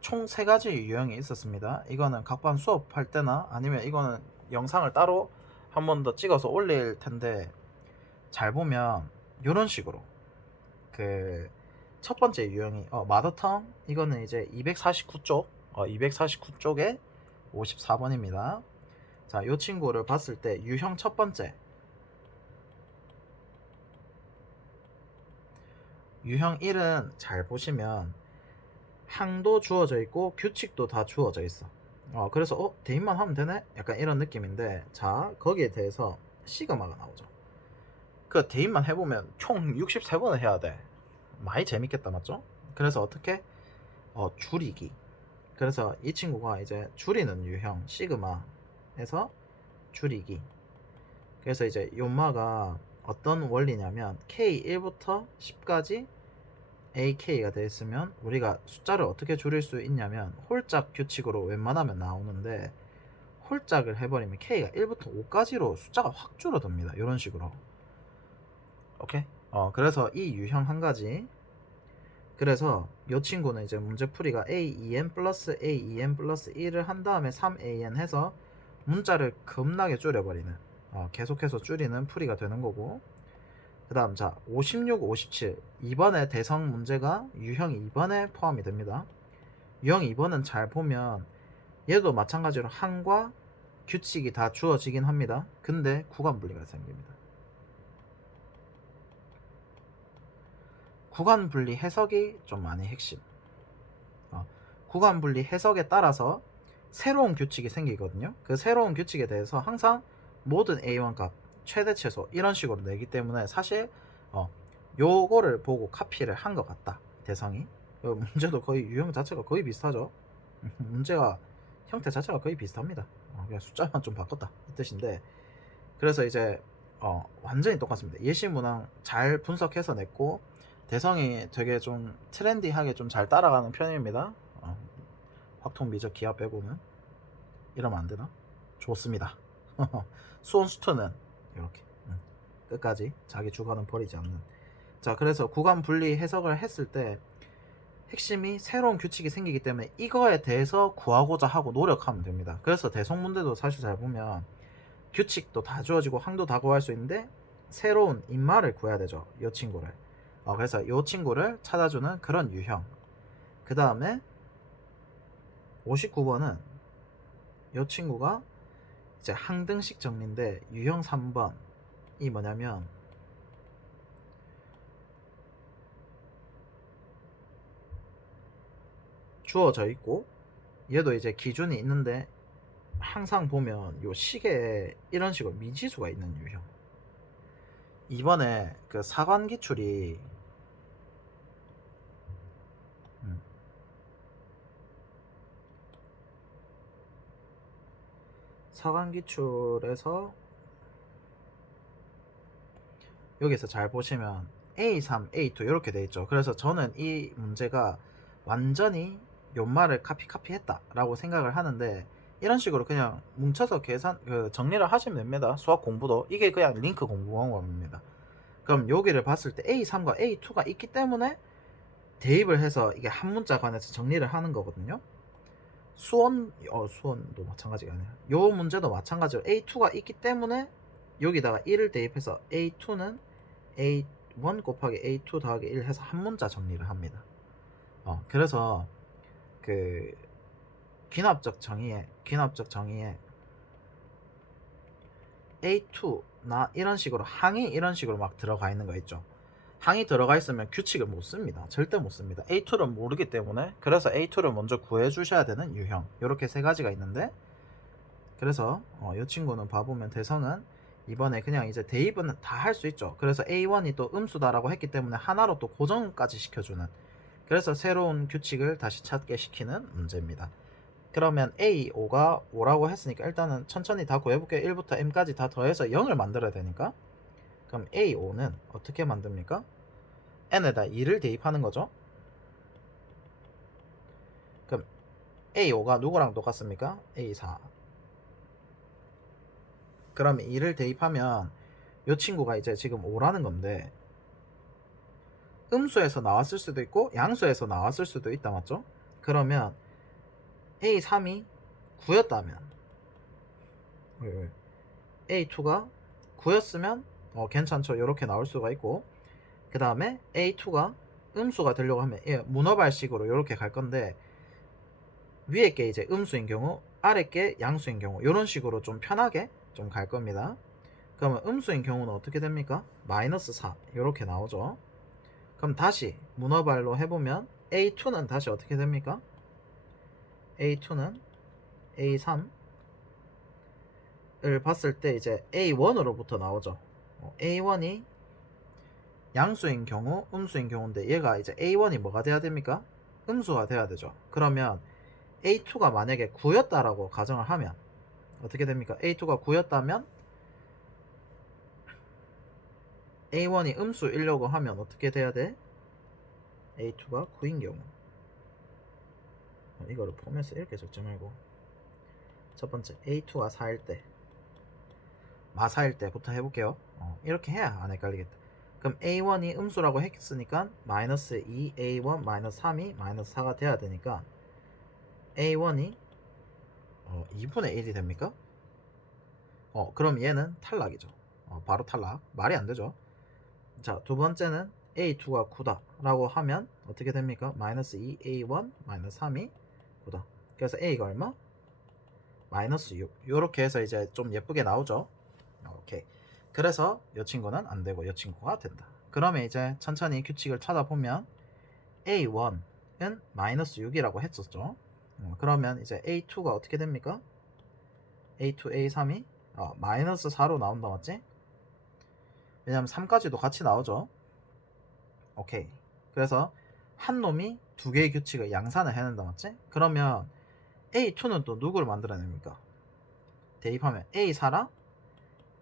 총 3가지 유형이 있었습니다. 이거는 각반 수업할 때나 아니면 이거는 영상을 따로 한 번 더 찍어서 올릴 텐데, 잘 보면 이런 식으로 그 첫 번째 유형이 마더텅, 이거는 이제 249쪽 249쪽에 54번입니다. 자, 이 친구를 봤을 때 유형 첫 번째, 유형 1은 잘 보시면 항도 주어져 있고 규칙도 다 주어져 있어. 그래서 대입만 하면 되네? 약간 이런 느낌인데, 자, 거기에 대해서 시그마가 나오죠. 그 대입만 해보면 총 63번을 해야 돼. 많이 재밌겠다, 맞죠? 그래서 어떻게? 줄이기. 그래서 이 친구가 이제 줄이는 유형 시그마에서 줄이기. 그래서 이제 요마가 어떤 원리냐면 K1부터 10까지 AK가 되어 있으면 우리가 숫자를 어떻게 줄일 수 있냐면 홀짝 규칙으로 웬만하면 나오는데, 홀짝을 해버리면 K가 1부터 5까지로 숫자가 확 줄어듭니다. 이런 식으로. 오케이? 그래서 이 유형 한 가지. 그래서 이 친구는 이제 문제풀이가 AEN 플러스 AEN 플러스 1을 한 다음에 3AN 해서 문자를 겁나게 줄여버리는, 계속해서 줄이는 풀이가 되는 거고, 그 다음 자 56, 57 2번의 대성 문제가 유형 2번에 포함이 됩니다. 유형 2번은 잘 보면 얘도 마찬가지로 항과 규칙이 다 주어지긴 합니다. 근데 구간 분리가 생깁니다. 구간 분리 해석이 좀 많이 핵심. 구간 분리 해석에 따라서 새로운 규칙이 생기거든요. 그 새로운 규칙에 대해서 항상 모든 A1 값 최대 최소 이런 식으로 내기 때문에 사실 요거를 보고 카피를 한 것 같다, 대상이. 문제도 거의 유형 자체가 거의 비슷하죠. 문제가 형태 자체가 거의 비슷합니다. 그냥 숫자만 좀 바꿨다 이 뜻인데, 그래서 이제 완전히 똑같습니다. 예시 문항 잘 분석해서 냈고 대성이 되게 좀 트렌디하게 좀 잘 따라가는 편입니다. 확통 미적 기하 빼고는. 이러면 안 되나? 좋습니다. 수온 수투는 이렇게 끝까지 자기 주관은 버리지 않는. 자, 그래서 구간 분리 해석을 했을 때 핵심이 새로운 규칙이 생기기 때문에 이거에 대해서 구하고자 하고 노력하면 됩니다. 그래서 대성 문제도 사실 잘 보면 규칙도 다 주어지고 항도 다 구할 수 있는데 새로운 인마를 구해야 되죠, 이 친구를. 그래서 이 친구를 찾아주는 그런 유형. 그 다음에 59번은 이 친구가 이제 항등식 정리인데 유형 3번이 뭐냐면 주어져 있고 얘도 이제 기준이 있는데 항상 보면 요 시계에 이런 식으로 미지수가 있는 유형. 이번에 그 사관 기출이 사관 기출에서 여기서 잘 보시면 A3, A2 이렇게 돼 있죠. 그래서 저는 이 문제가 완전히 연말을 카피했다 라고 생각을 하는데, 이런 식으로 그냥 뭉쳐서 정리를 하시면 됩니다. 수학 공부도 이게 그냥 링크 공부방법입니다. 그럼 여기를 봤을 때 A3과 A2가 있기 때문에 대입을 해서 이게 한 문자 관해서 정리를 하는 거거든요. 수원도 마찬가지가 아니라 요 문제도 마찬가지로 A2가 있기 때문에 여기다가 1을 대입해서 A2는 A1 곱하기 A2 더하기 1 해서 한 문자 정리를 합니다. 그래서 그 귀납적 정의에 A2나 이런 식으로 항이 이런 식으로 막 들어가 있는 거 있죠. 항이 들어가 있으면 규칙을 못 씁니다. 절대 못 씁니다. A2를 모르기 때문에. 그래서 A2를 먼저 구해 주셔야 되는 유형. 이렇게 3가지가 있는데, 그래서 이 친구는 봐보면 대성은 이번에 그냥 이제 대입은 다 할 수 있죠. 그래서 A1이 또 음수다라고 했기 때문에 하나로 또 고정까지 시켜주는, 그래서 새로운 규칙을 다시 찾게 시키는 문제입니다. 그러면 A5가 5라고 했으니까 일단은 천천히 다 구해볼게요. 1부터 M까지 다 더해서 0을 만들어야 되니까. 그럼 A5는 어떻게 만듭니까? N에다 2를 대입하는 거죠. 그럼 A5가 누구랑 똑같습니까? A4. 그러면 2를 대입하면 이 친구가 이제 지금 5라는 건데, 음수에서 나왔을 수도 있고 양수에서 나왔을 수도 있다, 맞죠? 그러면 A3이 9였다면 A2가 9였으면 괜찮죠. 이렇게 나올 수가 있고, 그 다음에 A2가 음수가 되려고 하면 문어발식으로 이렇게 갈 건데, 위에 게 이제 음수인 경우 아래 게 양수인 경우 이런 식으로 좀 편하게 좀 갈 겁니다. 그러면 음수인 경우는 어떻게 됩니까? 마이너스 4 이렇게 나오죠. 그럼 다시 문어발로 해보면 A2는 다시 어떻게 됩니까? A2는 A3을 봤을 때 이제 A1으로부터 나오죠. A1이 양수인 경우 음수인 경우인데, 얘가 이제 A1이 뭐가 돼야 됩니까? 음수가 돼야 되죠. 그러면 A2가 만약에 9였다라고 가정을 하면 어떻게 됩니까? A2가 9였다면 A1이 음수이려고 하면 어떻게 돼야 돼? A2가 9인 경우, 이거를 포맷을 이렇게 적지 말고 첫 번째 A2가 4일 때, 마사일 때부터 해볼게요. 이렇게 해야 안 헷갈리겠다. 그럼 A1이 음수라고 했으니까 마이너스 2 A1 마이너스 3이 마이너스 4가 돼야 되니까 A1이 2분의 1이 됩니까? 그럼 얘는 탈락이죠. 바로 탈락. 말이 안 되죠. 자, 두 번째는 A2가 9다 라고 하면 어떻게 됩니까? 마이너스 2A1 마이너스 3이 9다. 그래서 A가 얼마? 마이너스 6. 요렇게 해서 이제 좀 예쁘게 나오죠. 오케이. 그래서 이 친구는 안 되고 이 친구가 된다. 그러면 이제 천천히 규칙을 찾아보면 A1은 마이너스 6이라고 했었죠. 그러면 이제 A2가 어떻게 됩니까? A2, A3이 마이너스 4로 나온다, 맞지? 왜냐면 3까지도 같이 나오죠. 오케이. 그래서 한 놈이 두 개의 규칙을 양산을 해낸다, 맞지? 그러면 A2는 또 누구를 만들어냅니까? 대입하면 A4랑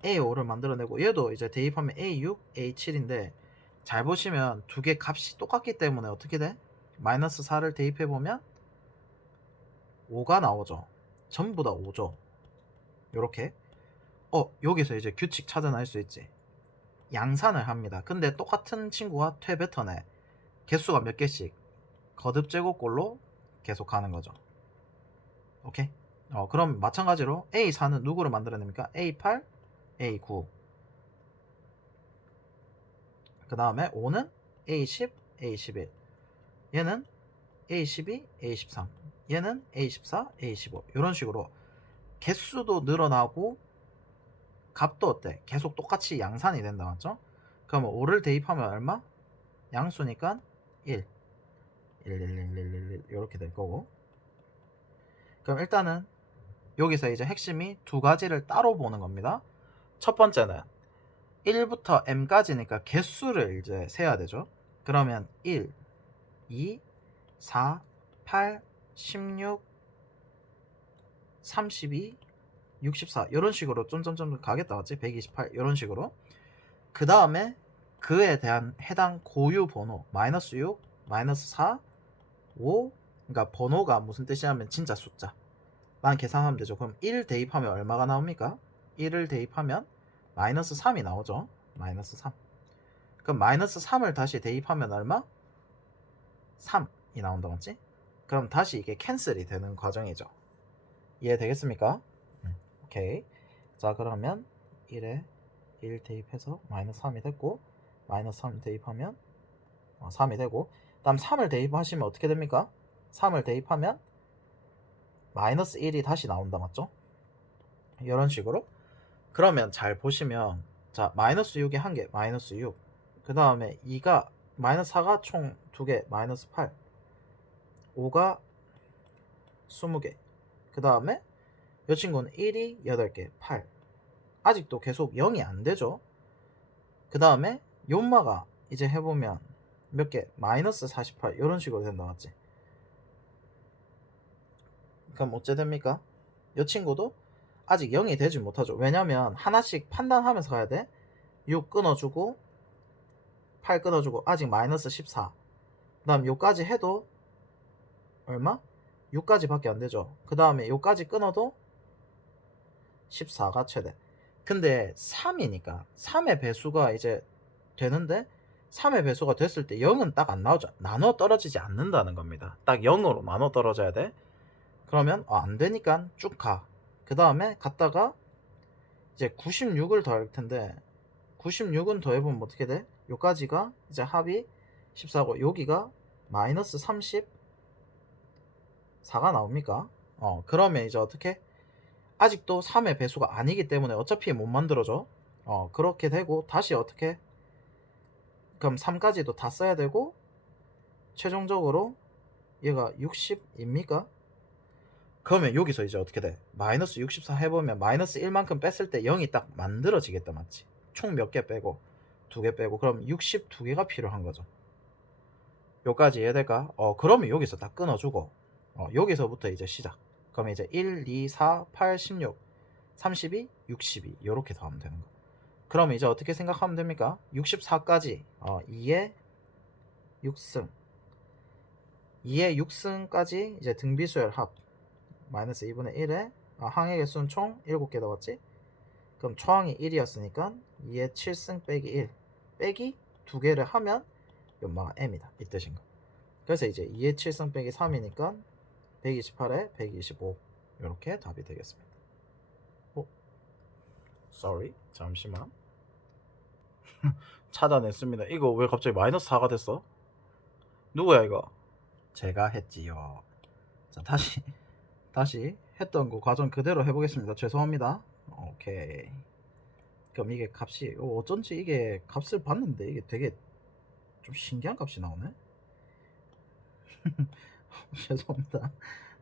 A5를 만들어내고, 얘도 이제 대입하면 A6, A7인데 잘 보시면 두 개 값이 똑같기 때문에 어떻게 돼? 마이너스 4를 대입해보면 5가 나오죠. 전부 다 5죠. 요렇게. 여기서 이제 규칙 찾아낼 수 있지. 양산을 합니다. 근데 똑같은 친구가 퇴배터네. 개수가 몇 개씩 거듭 제곱꼴로 계속 가는 거죠. 오케이. 그럼 마찬가지로 A4는 누구를 만들어냅니까? A8, A9. 그 다음에 5는 A10, A11. 얘는 A12, A13. 얘는 A14, A15. 이런 식으로 개수도 늘어나고 값도 어때? 계속 똑같이 양산이 된다, 맞죠? 그러면 5를 대입하면 얼마? 양수니까 1. 1, 1, 1, 1, 1, 1 이렇게 될 거고. 그럼 일단은 여기서 이제 핵심이 두 가지를 따로 보는 겁니다. 첫 번째는 1부터 m까지니까 개수를 이제 세야 되죠. 그러면 1, 2, 4, 8, 16, 32, 64 이런 식으로 점점점 가겠다, 맞지? 128 이런 식으로. 그 다음에 그에 대한 해당 고유 번호 마이너스 6, 마이너스 4, 5. 그러니까 번호가 무슨 뜻이냐면 진짜 숫자만 계산하면 되죠. 그럼 1 대입하면 얼마가 나옵니까? 1을 대입하면 마이너스 3이 나오죠. 마이너스 3. 그럼 마이너스 3을 다시 대입하면 얼마? 3이 나온다, 맞지? 그럼 다시 이게 캔슬이 되는 과정이죠. 이해되겠습니까? 오케이. 자, 그러면 1에 1 대입해서 마이너스 3이 됐고, 마이너스 3 대입하면 3이 되고, 다음 3을 대입하시면 어떻게 됩니까? 3을 대입하면 마이너스 1이 다시 나온다, 맞죠? 이런 식으로. 그러면 잘 보시면, 자, 마이너스 6이 1개, 마이너스 6. 그 다음에 2가, 마이너스 4가 총 2개, 마이너스 8. 5가 20개. 그 다음에 이 친구는 1이 8개, 8. 아직도 계속 0이 안 되죠. 그 다음에 요마가 이제 해보면 몇 개? 마이너스 48 이런 식으로 된다 맞지? 그럼 어째 됩니까? 이 친구도 아직 0이 되지 못하죠. 왜냐면 하나씩 판단하면서 가야 돼. 6 끊어주고 8 끊어주고 아직 마이너스 14. 그 다음 요까지 해도 얼마? 6까지 밖에 안 되죠. 그 다음에 요까지 끊어도 14가 최대. 근데 3이니까 3의 배수가 이제 되는데 3의 배수가 됐을 때 0은 딱 안 나오죠. 나눠 떨어지지 않는다는 겁니다. 딱 0으로 나눠 떨어져야 돼. 그러면 안 되니까 쭉 가. 그 다음에 갔다가 이제 96을 더할 텐데 96은 더해보면 어떻게 돼? 요까지가 이제 합이 14고 여기가 마이너스 34가 나옵니까? 그러면 이제 어떻게? 아직도 3의 배수가 아니기 때문에 어차피 못 만들어져. 그렇게 되고 다시 어떻게? 그럼 3까지도 다 써야 되고 최종적으로 얘가 60입니까? 그러면 여기서 이제 어떻게 돼? 마이너스 64 해보면 마이너스 1만큼 뺐을 때 0이 딱 만들어지겠다 맞지? 총 몇 개 빼고 2개 빼고 그럼 62개가 필요한 거죠. 요까지 이해될까? 그러면 여기서 딱 끊어주고 여기서부터 이제 시작. 그러면 이제 1, 2, 4, 8, 16, 32, 62 요렇게 더하면 되는 거. 그러면 이제 어떻게 생각하면 됩니까? 64까지 2의 6승 2의 6승까지 이제 등비수열 합 마이너스 2분의 1에 항의 개수는 총 7개 나왔지? 그럼 초항이 1이었으니까 2의 7승 빼기 1 빼기 2개를 하면 연마가 m이다 이 뜻인가. 그래서 이제 2의 7승 빼기 3이니까 128에 125 이렇게 답이 되겠습니다. sorry 잠시만 찾아냈습니다. 이거 왜 갑자기 마이너스 4가 됐어? 누구야 이거? 제가 했지요. 자 다시 했던 그 과정 그대로 해보겠습니다. 죄송합니다. 오케이. 그럼 이게 값이 어쩐지 이게 값을 봤는데 이게 되게 좀 신기한 값이 나오네.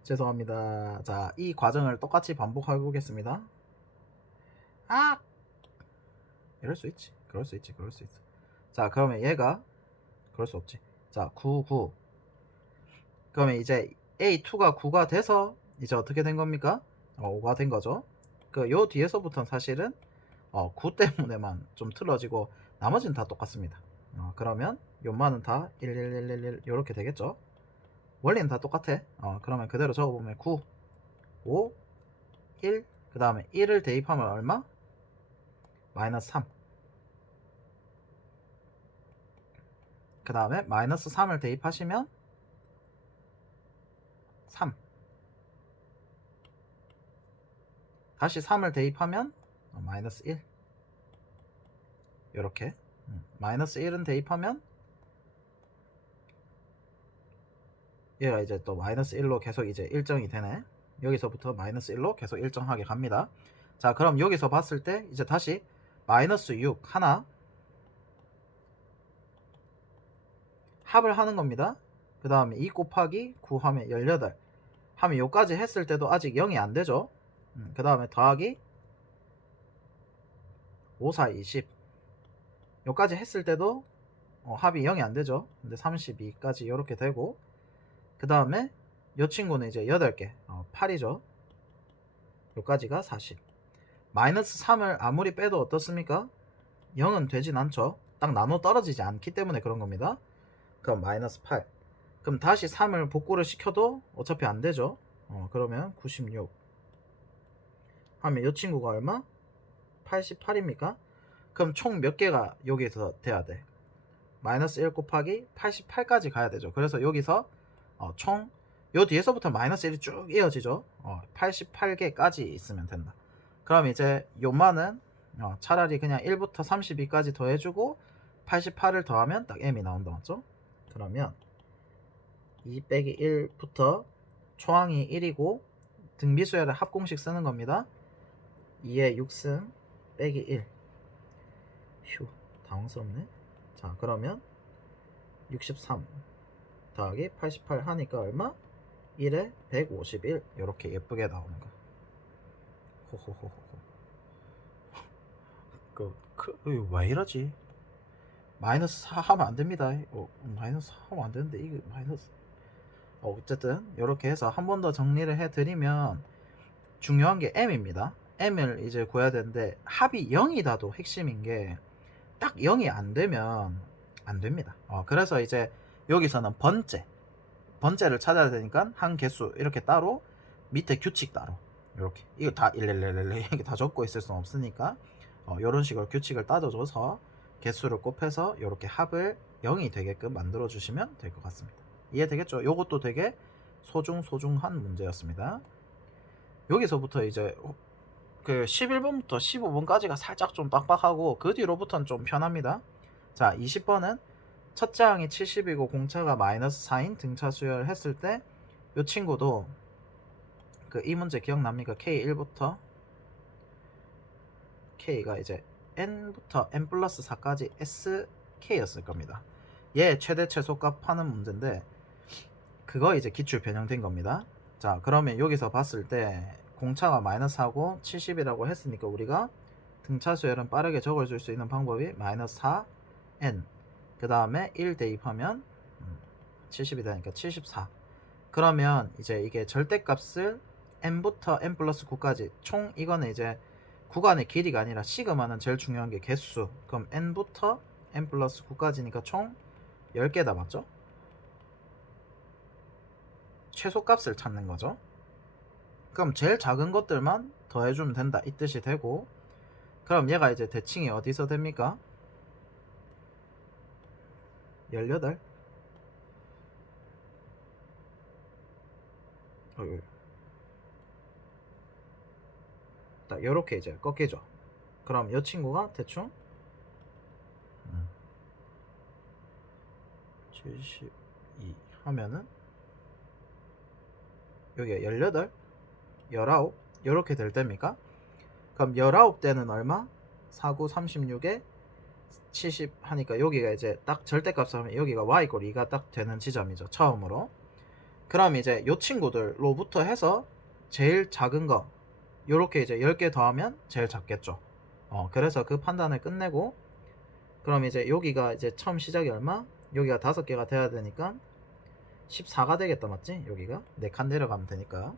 죄송합니다. 자, 이 과정을 똑같이 반복해 보겠습니다. 이럴 수 있지. 그럴 수 있어. 자, 그러면 얘가 그럴 수 없지. 자, 9. 그러면 이제 A2가 9가 돼서 이제 어떻게 된 겁니까? 5가 된 거죠. 요 뒤에서부터는 사실은 9 때문에만 좀 틀어지고 나머지는 다 똑같습니다. 그러면 요만은 다 1, 1, 1, 1, 1 이렇게 되겠죠. 원리는 다 똑같아. 그러면 그대로 적어보면 9, 5, 1, 그 다음에 1을 대입하면 얼마? 마이너스 3. 그 다음에 마이너스 3을 대입하시면 3. 다시 3을 대입하면 마이너스 1. 이렇게 마이너스 1은 대입하면 얘가 이제 또 마이너스 1로 계속 이제 일정이 되네. 여기서부터 마이너스 1로 계속 일정하게 갑니다. 자, 그럼 여기서 봤을 때 이제 다시 마이너스 6 하나 합을 하는 겁니다. 그 다음에 2 곱하기 9 하면 18 하면 요까지 했을 때도 아직 0이 안 되죠. 그 다음에 더하기 5, 4, 20 요까지 했을 때도 합이 0이 안 되죠. 근데 32까지 이렇게 되고 그 다음에 요 친구는 이제 8개 8이죠. 요까지가 40. 마이너스 3을 아무리 빼도 어떻습니까? 0은 되진 않죠. 딱 나눠 떨어지지 않기 때문에 그런 겁니다. 그럼 마이너스 8. 그럼 다시 3을 복구를 시켜도 어차피 안 되죠. 그러면 96 하면 요 친구가 얼마? 88입니까? 그럼 총 몇 개가 여기서 돼야 돼? 마이너스 1 곱하기 88까지 가야 되죠. 그래서 여기서 총 요 뒤에서부터 마이너스 1이 쭉 이어지죠. 88개까지 있으면 된다. 그럼 이제 요만은 차라리 그냥 1부터 32까지 더해주고 88을 더하면 딱 m이 나온다 맞죠? 그러면 2 빼기 1부터 초항이 1이고 등비수열의 합공식 쓰는 겁니다. 2의 6승 빼기 1. 휴 당황스럽네. 자 그러면 63 더하기 88 하니까 얼마? 1에 151 이렇게 예쁘게 나오는 거. 호호호호. 왜 이러지? 마이너스 4 하면 안 됩니다. 마이너스 4 하면 안 되는데 이게 마이너스. 어쨌든 이렇게 해서 한 번 더 정리를 해드리면 중요한 게 m입니다. m을 이제 구해야 되는데 합이 0이다도 핵심인 게 딱 0이 안 되면 안 됩니다. 그래서 이제 여기서는 번째를 찾아야 되니까 한 개수 이렇게 따로, 밑에 규칙 따로, 이렇게 이거 다 111 이렇게 다 적고 있을 수는 없으니까 이런 식으로 규칙을 따져줘서 개수를 곱해서 이렇게 합을 0이 되게끔 만들어 주시면 될 것 같습니다. 이해되겠죠? 요것도 되게 소중한 문제였습니다. 여기서부터 이제 그 11번부터 15번까지가 살짝 좀 빡빡하고 그 뒤로부터는 좀 편합니다. 자, 20번은 첫째 항이 70이고 공차가 마이너스 4인 등차 수열을 했을 때 이 친구도 이 문제 기억납니까? K1부터 K가 이제 N부터 N 플러스 4까지 SK였을 겁니다. 얘 최대 최소값 하는 문제인데 그거 이제 기출 변형된 겁니다. 자, 그러면 여기서 봤을 때 공차가 마이너스 4고 70이라고 했으니까 우리가 등차 수열은 빠르게 적어줄 수 있는 방법이 마이너스 4N 그 다음에 1 대입하면 70이 되니까 74. 그러면 이제 이게 절대값을 n부터 n 플러스 9까지 총 이거는 이제 구간의 길이가 아니라 시그마는 제일 중요한 게 개수. 그럼 n부터 n 플러스 9까지니까 총 10개다 맞죠? 최소값을 찾는 거죠. 그럼 제일 작은 것들만 더해주면 된다 이 뜻이 되고, 그럼 얘가 이제 대칭이 어디서 됩니까? 18. 딱 요렇게 이제 꺾이죠. 그럼 이 친구가 대충 72 하면은 여기가 18, 19 요렇게 될 때입니까? 그럼 19대는 얼마? 49, 36에 70 하니까 여기가 이제 딱 절대값을 하면 여기가 y = 2가 딱 되는 지점이죠. 처음으로. 그럼 이제 요 친구들로부터 해서 제일 작은 거 요렇게 이제 10개 더하면 제일 작겠죠. 그래서 그 판단을 끝내고, 그럼 이제 여기가 이제 처음 시작이 얼마? 여기가 5개가 돼야 되니까 14가 되겠다 맞지? 여기가 4칸 내려가면 되니까.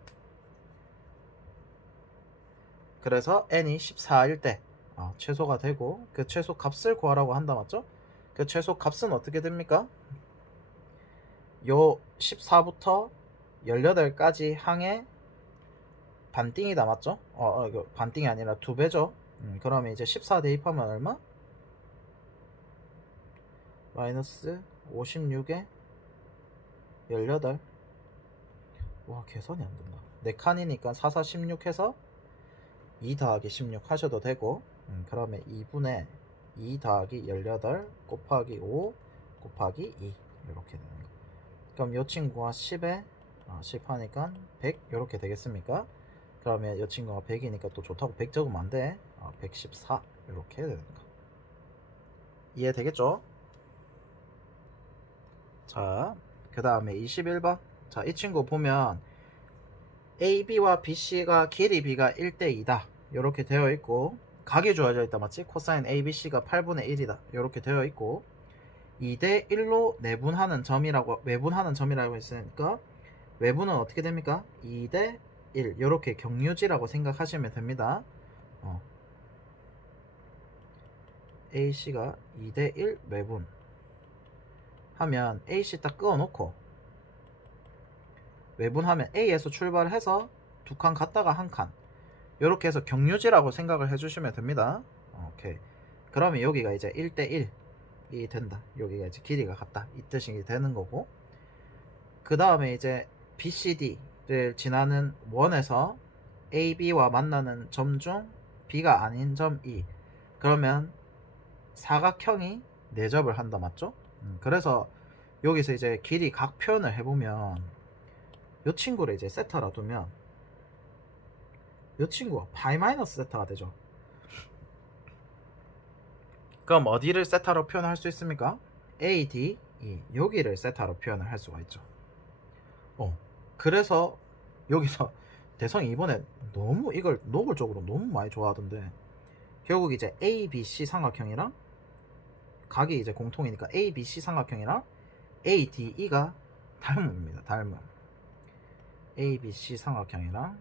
그래서 n이 14일 때 최소가 되고, 그 최소 값을 구하라고 한다 맞죠? 그 최소 값은 어떻게 됩니까? 요 14부터 18까지 항의 반띵이다 맞죠? 이거 반띵이 아니라 2배죠. 그러면 이제 14 대입하면 얼마? 마이너스 56에 18. 와, 계산이 안 된다. 4칸이니까 4, 4, 16 해서 2 더하기 16 하셔도 되고, 그러면 2분의 2 더하기 18 곱하기 5 곱하기 2 이렇게 되는 거. 그럼 이 친구가 10에 10 하니까 100 이렇게 되겠습니까? 그러면 이 친구가 100이니까 또 좋다고 100 적으면 안 돼. 114 이렇게 되는 거. 이해되겠죠? 자, 그 다음에 21번. 자, 이 친구 보면 AB와 BC가 길이 B가 1대 2다 이렇게 되어 있고, 각이 주어져 있다 맞지? 코사인 ABC가 8분의 1이다 이렇게 되어 있고, 2대 1로 내분하는 점이라고 했으니까 외분은 어떻게 됩니까? 2대 1 이렇게 경유지라고 생각하시면 됩니다. AC가 2대 1 외분 하면 AC 딱 끄어 놓고 외분하면 A에서 출발을 해서 2칸 갔다가 1칸 이렇게 해서 경유지라고 생각을 해주시면 됩니다. 오케이. 그러면 여기가 이제 1대 1이 된다. 여기가 이제 길이가 같다 이 뜻이 되는 거고, 그 다음에 이제 BCD를 지나는 원에서 AB와 만나는 점 중 B가 아닌 점 E, 그러면 사각형이 내접을 한다 맞죠? 그래서 여기서 이제 길이 각 표현을 해보면 이 친구를 이제 세타라 두면 이 친구가 파이 마이너스 세타가 되죠. 그럼 어디를 세타로 표현할 수 있습니까? A, D, E 여기를 세타로 표현을 할 수가 있죠. 그래서 여기서 대성이 이번에 너무 이걸 노골적으로 너무 많이 좋아하던데, 결국 이제 ABC 삼각형이랑 각이 이제 공통이니까 ABC 삼각형이랑 ADE가 닮음입니다. 닮음. ABC 삼각형이랑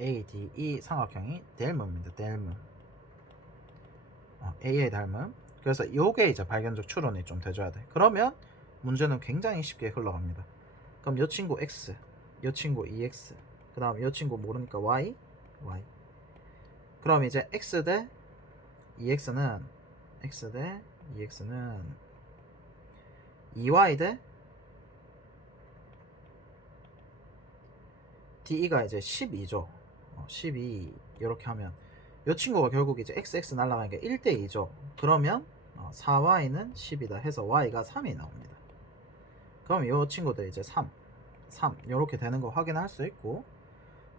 ADE 삼각형이 닮음입니다. 닮음. A의 닮음. 그래서 요게 이제 발견적 추론이 좀 돼줘야 돼. 그러면 문제는 굉장히 쉽게 흘러갑니다. 그럼 요 친구 X, 요 친구 EX, 그 다음 요 친구 모르니까 Y. 그럼 이제 X 대 EX는 2Y 대 DE가 이제 12죠. 12 이렇게 하면 이 친구가 결국 이제 XX 날라가니까 1대2죠. 그러면 4Y는 10이다 해서 Y가 3이 나옵니다. 그럼 이 친구들 이제 3 이렇게 되는 거 확인할 수 있고,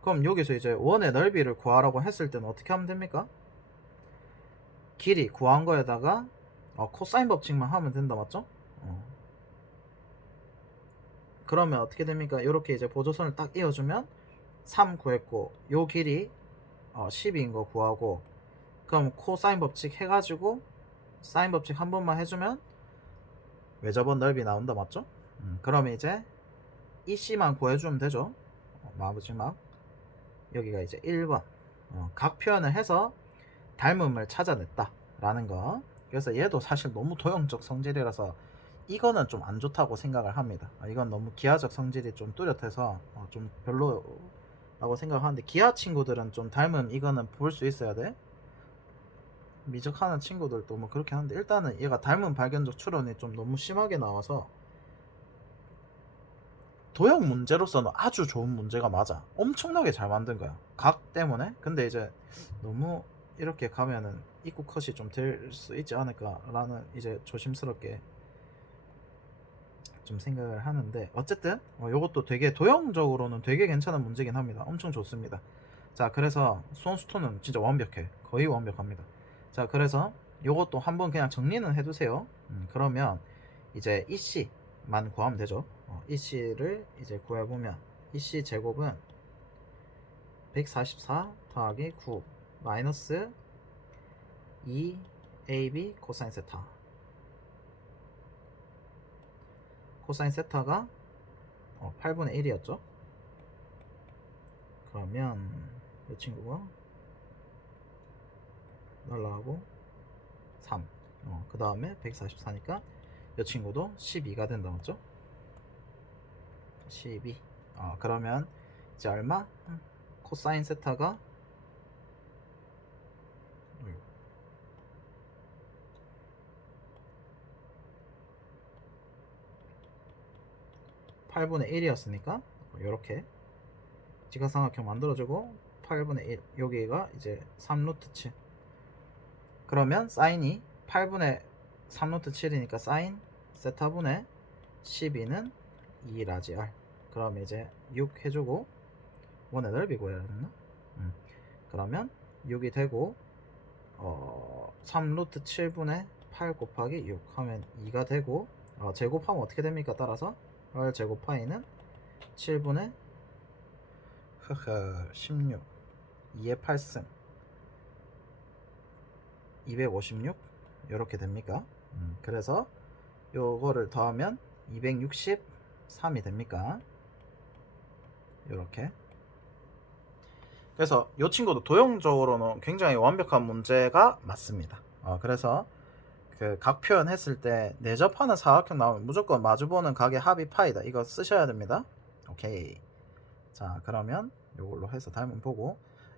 그럼 여기서 이제 원의 넓이를 구하라고 했을 때는 어떻게 하면 됩니까? 길이 구한 거에다가 코사인 법칙만 하면 된다, 맞죠? 그러면 어떻게 됩니까? 이렇게 이제 보조선을 딱 이어주면 3 구했고, 요 길이 10인 거 구하고, 그럼 코사인 법칙 해가지고 사인 법칙 한 번만 해주면 외접원 넓이 나온다, 맞죠? 그러면 이제 EC만 구해주면 되죠. 마지막 여기가 이제 1번 각 표현을 해서 닮음을 찾아냈다 라는 거. 그래서 얘도 사실 너무 도형적 성질이라서 이거는 좀 안 좋다고 생각을 합니다. 이건 너무 기하적 성질이 좀 뚜렷해서 좀 별로라고 생각하는데, 기하 친구들은 좀 닮음 이거는 볼 수 있어야 돼. 미적하는 친구들도 뭐 그렇게 하는데, 일단은 얘가 닮은 발견적 추론이 좀 너무 심하게 나와서 도형 문제로서는 아주 좋은 문제가 맞아. 엄청나게 잘 만든 거야, 각 때문에. 근데 이제 너무 이렇게 가면은 입구 컷이 좀 될 수 있지 않을까 라는 이제 조심스럽게 좀 생각을 하는데, 어쨌든 이것도 되게 도형적으로는 되게 괜찮은 문제긴 합니다. 엄청 좋습니다. 자, 그래서 수원수토는 진짜 완벽해. 거의 완벽합니다. 자, 그래서 요것도 한번 그냥 정리는 해두세요. 그러면 이제 EC만 구하면 되죠. EC를 이제 구해보면 EC 제곱은 144 더하기 9 마이너스 2AB 코사인 세타. 코사인 세타가 8분의 1이었죠. 그러면 이 친구가 날라가고 3. 그 다음에 144니까 이 친구도 12가 된다, 맞죠? 12. 그러면 이제 얼마? 코사인 세타가 8분의 1이었으니까 이렇게 직각삼각형 만들어주고 8분의 1 여기가 이제 3루트 7. 그러면 사인이 8분의 3루트 7이니까 사인 세타분의 12는 2 라지 R. 그럼 이제 6 해주고 원의 넓이 구해야 되나? 그러면 6이 되고 3루트 7분의 8 곱하기 6 하면 2가 되고, 제곱하면 어떻게 됩니까? 따라서 R 제곱파이는 7분의 16 2의 8승 256 이렇게 됩니까? 그래서 요거를 더하면 263이 됩니까? 이렇게. 그래서 이 친구도 도형적으로는 굉장히 완벽한 문제가 맞습니다. 그래서 그 각 표현했을 때 내접하는 사각형 나오면 무조건 마주보는 각의 합이 파이다, 이거 쓰셔야 됩니다. 오케이. 자, 그러면 이걸로 해서 닮은 보고,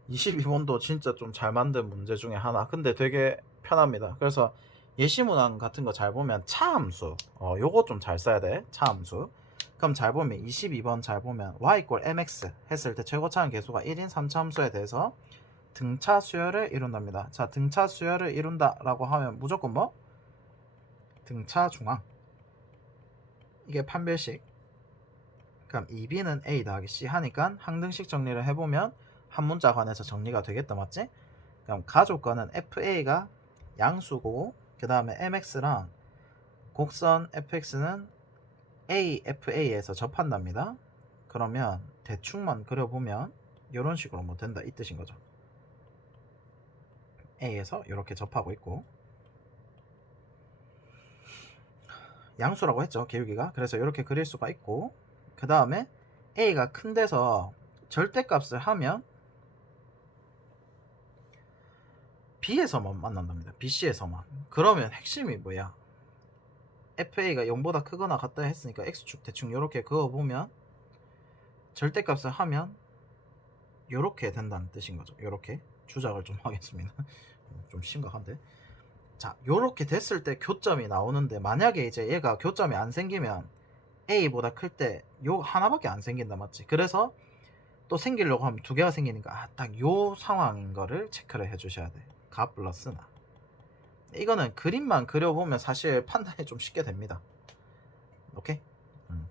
22번도 진짜 좀 잘 만든 문제 중에 하나. 근데 되게 편합니다. 그래서 예시문항 같은 거 잘 보면 차함수 요거 좀 잘 써야 돼. 차함수. 그럼 잘 보면 22번 잘 보면 y = mx 했을 때 최고차는 계수가 1인 3차 함수에 대해서 등차 수열을 이룬답니다. 자, 등차 수열을 이룬다 라고 하면 무조건 뭐? 등차 중앙. 이게 판별식. 그럼 2b는 a 더하기 c 하니까 항등식 정리를 해보면 한 문자 관해서 정리가 되겠다, 맞지? 그럼 가족과는 fa가 양수고, 그 다음에 mx랑 곡선 fx는 AFA에서 접한답니다. 그러면 대충만 그려보면 이런 식으로 뭐 된다, 이 뜻인 거죠. A에서 이렇게 접하고 있고, 양수라고 했죠, 기울기가. 그래서 이렇게 그릴 수가 있고, 그 다음에 A가 큰 데서 절대값을 하면 B에서만 만난답니다. BC에서만. 그러면 핵심이 뭐야? FA가 0보다 크거나 같다 했으니까 X축 대충 이렇게 그어보면 절대값을 하면 이렇게 된다는 뜻인 거죠. 이렇게 주작을 좀 하겠습니다. 좀 심각한데. 자, 요렇게 됐을 때 교점이 나오는데, 만약에 이제 얘가 교점이 안 생기면 A보다 클 때 요 하나밖에 안 생긴다, 맞지? 그래서 또 생기려고 하면 두 개가 생기니까 딱 요 상황인 거를 체크를 해 주셔야 돼. 가 플러스 나. 이거는 그림만 그려보면 사실 판단이 좀 쉽게 됩니다. 오케이?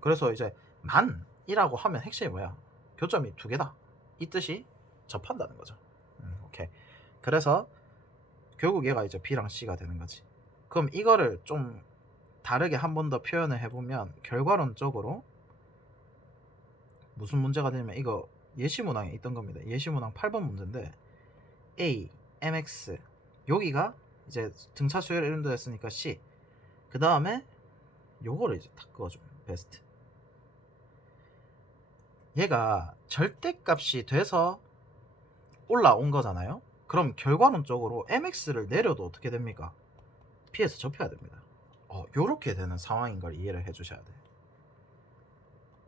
그래서 이제 만이라고 하면 핵심이 뭐야? 교점이 두 개다, 이 뜻이 접한다는 거죠. 오케이. 그래서 결국 얘가 이제 B랑 C가 되는 거지. 그럼 이거를 좀 다르게 한 번 더 표현을 해보면, 결과론적으로 무슨 문제가 되냐면, 이거 예시문항에 있던 겁니다. 예시문항 8번 문제인데, A, MX, 여기가 이제 등차 수열 이런 데 했으니까 C, 그 다음에 요거를 이제 탁 그어주면 베스트. 얘가 절대값이 돼서 올라온 거잖아요. 그럼 결과론적으로 MX를 내려도 어떻게 됩니까? P에서 접혀야 됩니다. 요렇게 되는 상황인 걸 이해를 해 주셔야 돼요.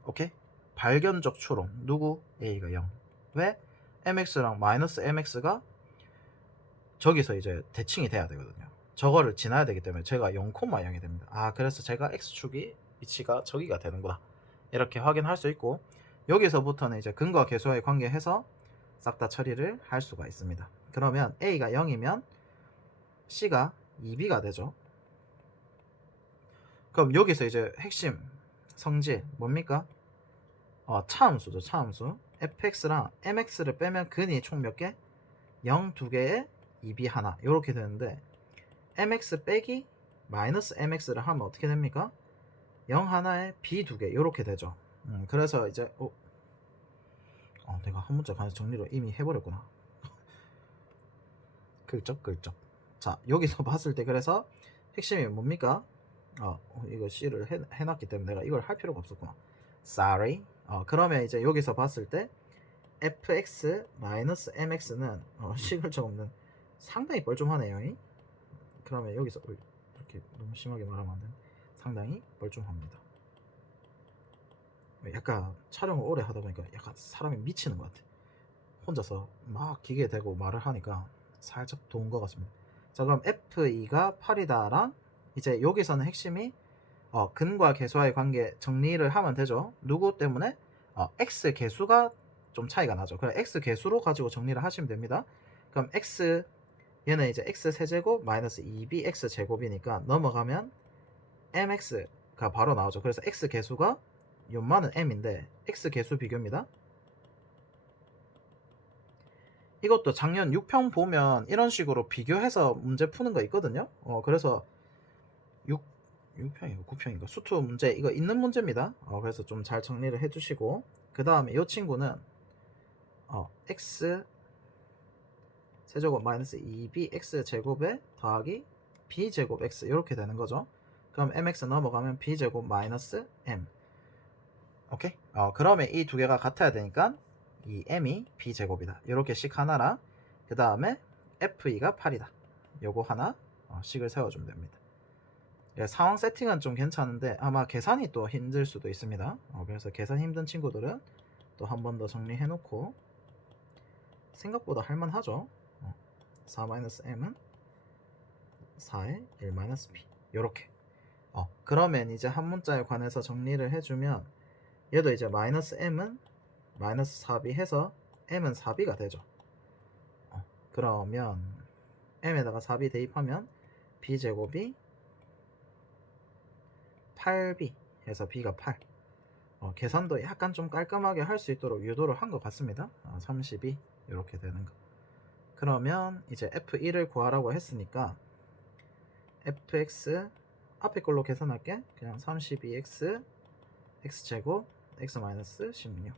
오케이? 발견적 추론. 누구? A가 0. 왜? MX랑 마이너스 MX가 저기서 이제 대칭이 돼야 되거든요. 저거를 지나야 되기 때문에 제가 0,0이 됩니다. 그래서 제가 X축이 위치가 저기가 되는구나, 이렇게 확인할 수 있고, 여기서부터는 이제 근과 계수와의 관계해서 싹 다 처리를 할 수가 있습니다. 그러면 A가 0이면 C가 2B가 되죠. 그럼 여기서 이제 핵심 성질 뭡니까? 차함수죠. 차함수. fx랑 mx를 빼면 근이 총 몇 개? 0 2개에 2b 하나, 이렇게 되는데, mx 빼기 마이너스 mx를 하면 어떻게 됩니까? 0 하나에 b 2개, 이렇게 되죠. 그래서 이제 내가 한 문자 간접 정리를 이미 해버렸구나. 글쩍. 자, 여기서 봤을 때 그래서 핵심이 뭡니까? 이거 C를 해놨기 때문에 내가 이걸 할 필요가 없었구나. Sorry. 그러면 이제 여기서 봤을 때 fx 마이너스 mx는 식을적 없는 상당히 뻘쭘하네요. 그러면 여기서 이렇게 너무 심하게 말하면 안 되는, 상당히 뻘쭘합니다. 약간 촬영을 오래 하다 보니까 약간 사람이 미치는 것 같아. 혼자서 막 기계 대고 말을 하니까 살짝 도운 것 같습니다. 자, 그럼 F2가 8이다랑 이제 여기서는 핵심이 근과 계수와의 관계 정리를 하면 되죠. 누구 때문에? X 계수가 좀 차이가 나죠. 그럼 X 계수로 가지고 정리를 하시면 됩니다. 그럼 X, 얘는 이제 X 세제곱 마이너스 2B X 제곱이니까 넘어가면 MX가 바로 나오죠. 그래서 X 계수가 요만은 M인데 X 계수 비교입니다. 이것도 작년 6평 보면 이런 식으로 비교해서 문제 푸는 거 있거든요. 그래서 6평인가 9평인가 수투 문제 이거 있는 문제입니다. 그래서 좀 잘 정리를 해주시고, 그 다음에 이 친구는 x 세제곱 마이너스 2b x 제곱에 더하기 b 제곱 x, 이렇게 되는 거죠. 그럼 mx 넘어가면 b 제곱 마이너스 m. 오케이? 그러면 이 두 개가 같아야 되니까 이 m이 b 제곱이다, 이렇게 식 하나랑, 그 다음에 f2가 8이다, 요거 하나 식을 세워주면 됩니다. 상황 세팅은 좀 괜찮은데 아마 계산이 또 힘들 수도 있습니다. 그래서 계산 힘든 친구들은 또 한 번 더 정리해 놓고, 생각보다 할만하죠. 4-m은 4에 1-b, 요렇게. 그러면 이제 한 문자에 관해서 정리를 해주면, 얘도 이제 마이너스 m은 마이너스 4b 해서 m은 4b가 되죠. 그러면 m에다가 4b 대입하면 b제곱이 8b 해서 b가 8. 계산도 약간 좀 깔끔하게 할 수 있도록 유도를 한 것 같습니다. 32 이렇게 되는 거. 그러면 이제 f1을 구하라고 했으니까 fx 앞에 걸로 계산할게. 그냥 32x x제곱 x-16.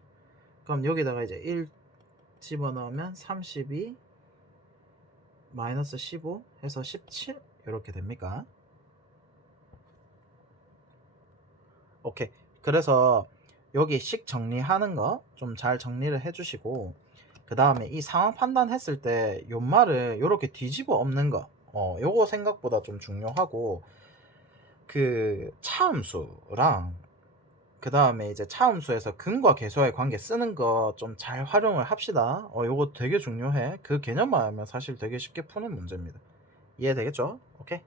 그럼 여기다가 이제 1 집어넣으면 32 마이너스 15 해서 17 이렇게 됩니까? 오케이. 그래서 여기 식 정리하는 거 좀 잘 정리를 해 주시고 그 다음에 이 상황 판단했을 때 요말을 요렇게 뒤집어 엎는 거 요거 생각보다 좀 중요하고 그 차함수랑 그 다음에 이제 차함수에서 근과 계수와의 관계 쓰는 거 좀 잘 활용을 합시다. 요거 되게 중요해. 그 개념만 알면 사실 되게 쉽게 푸는 문제입니다. 이해되겠죠? 오케이.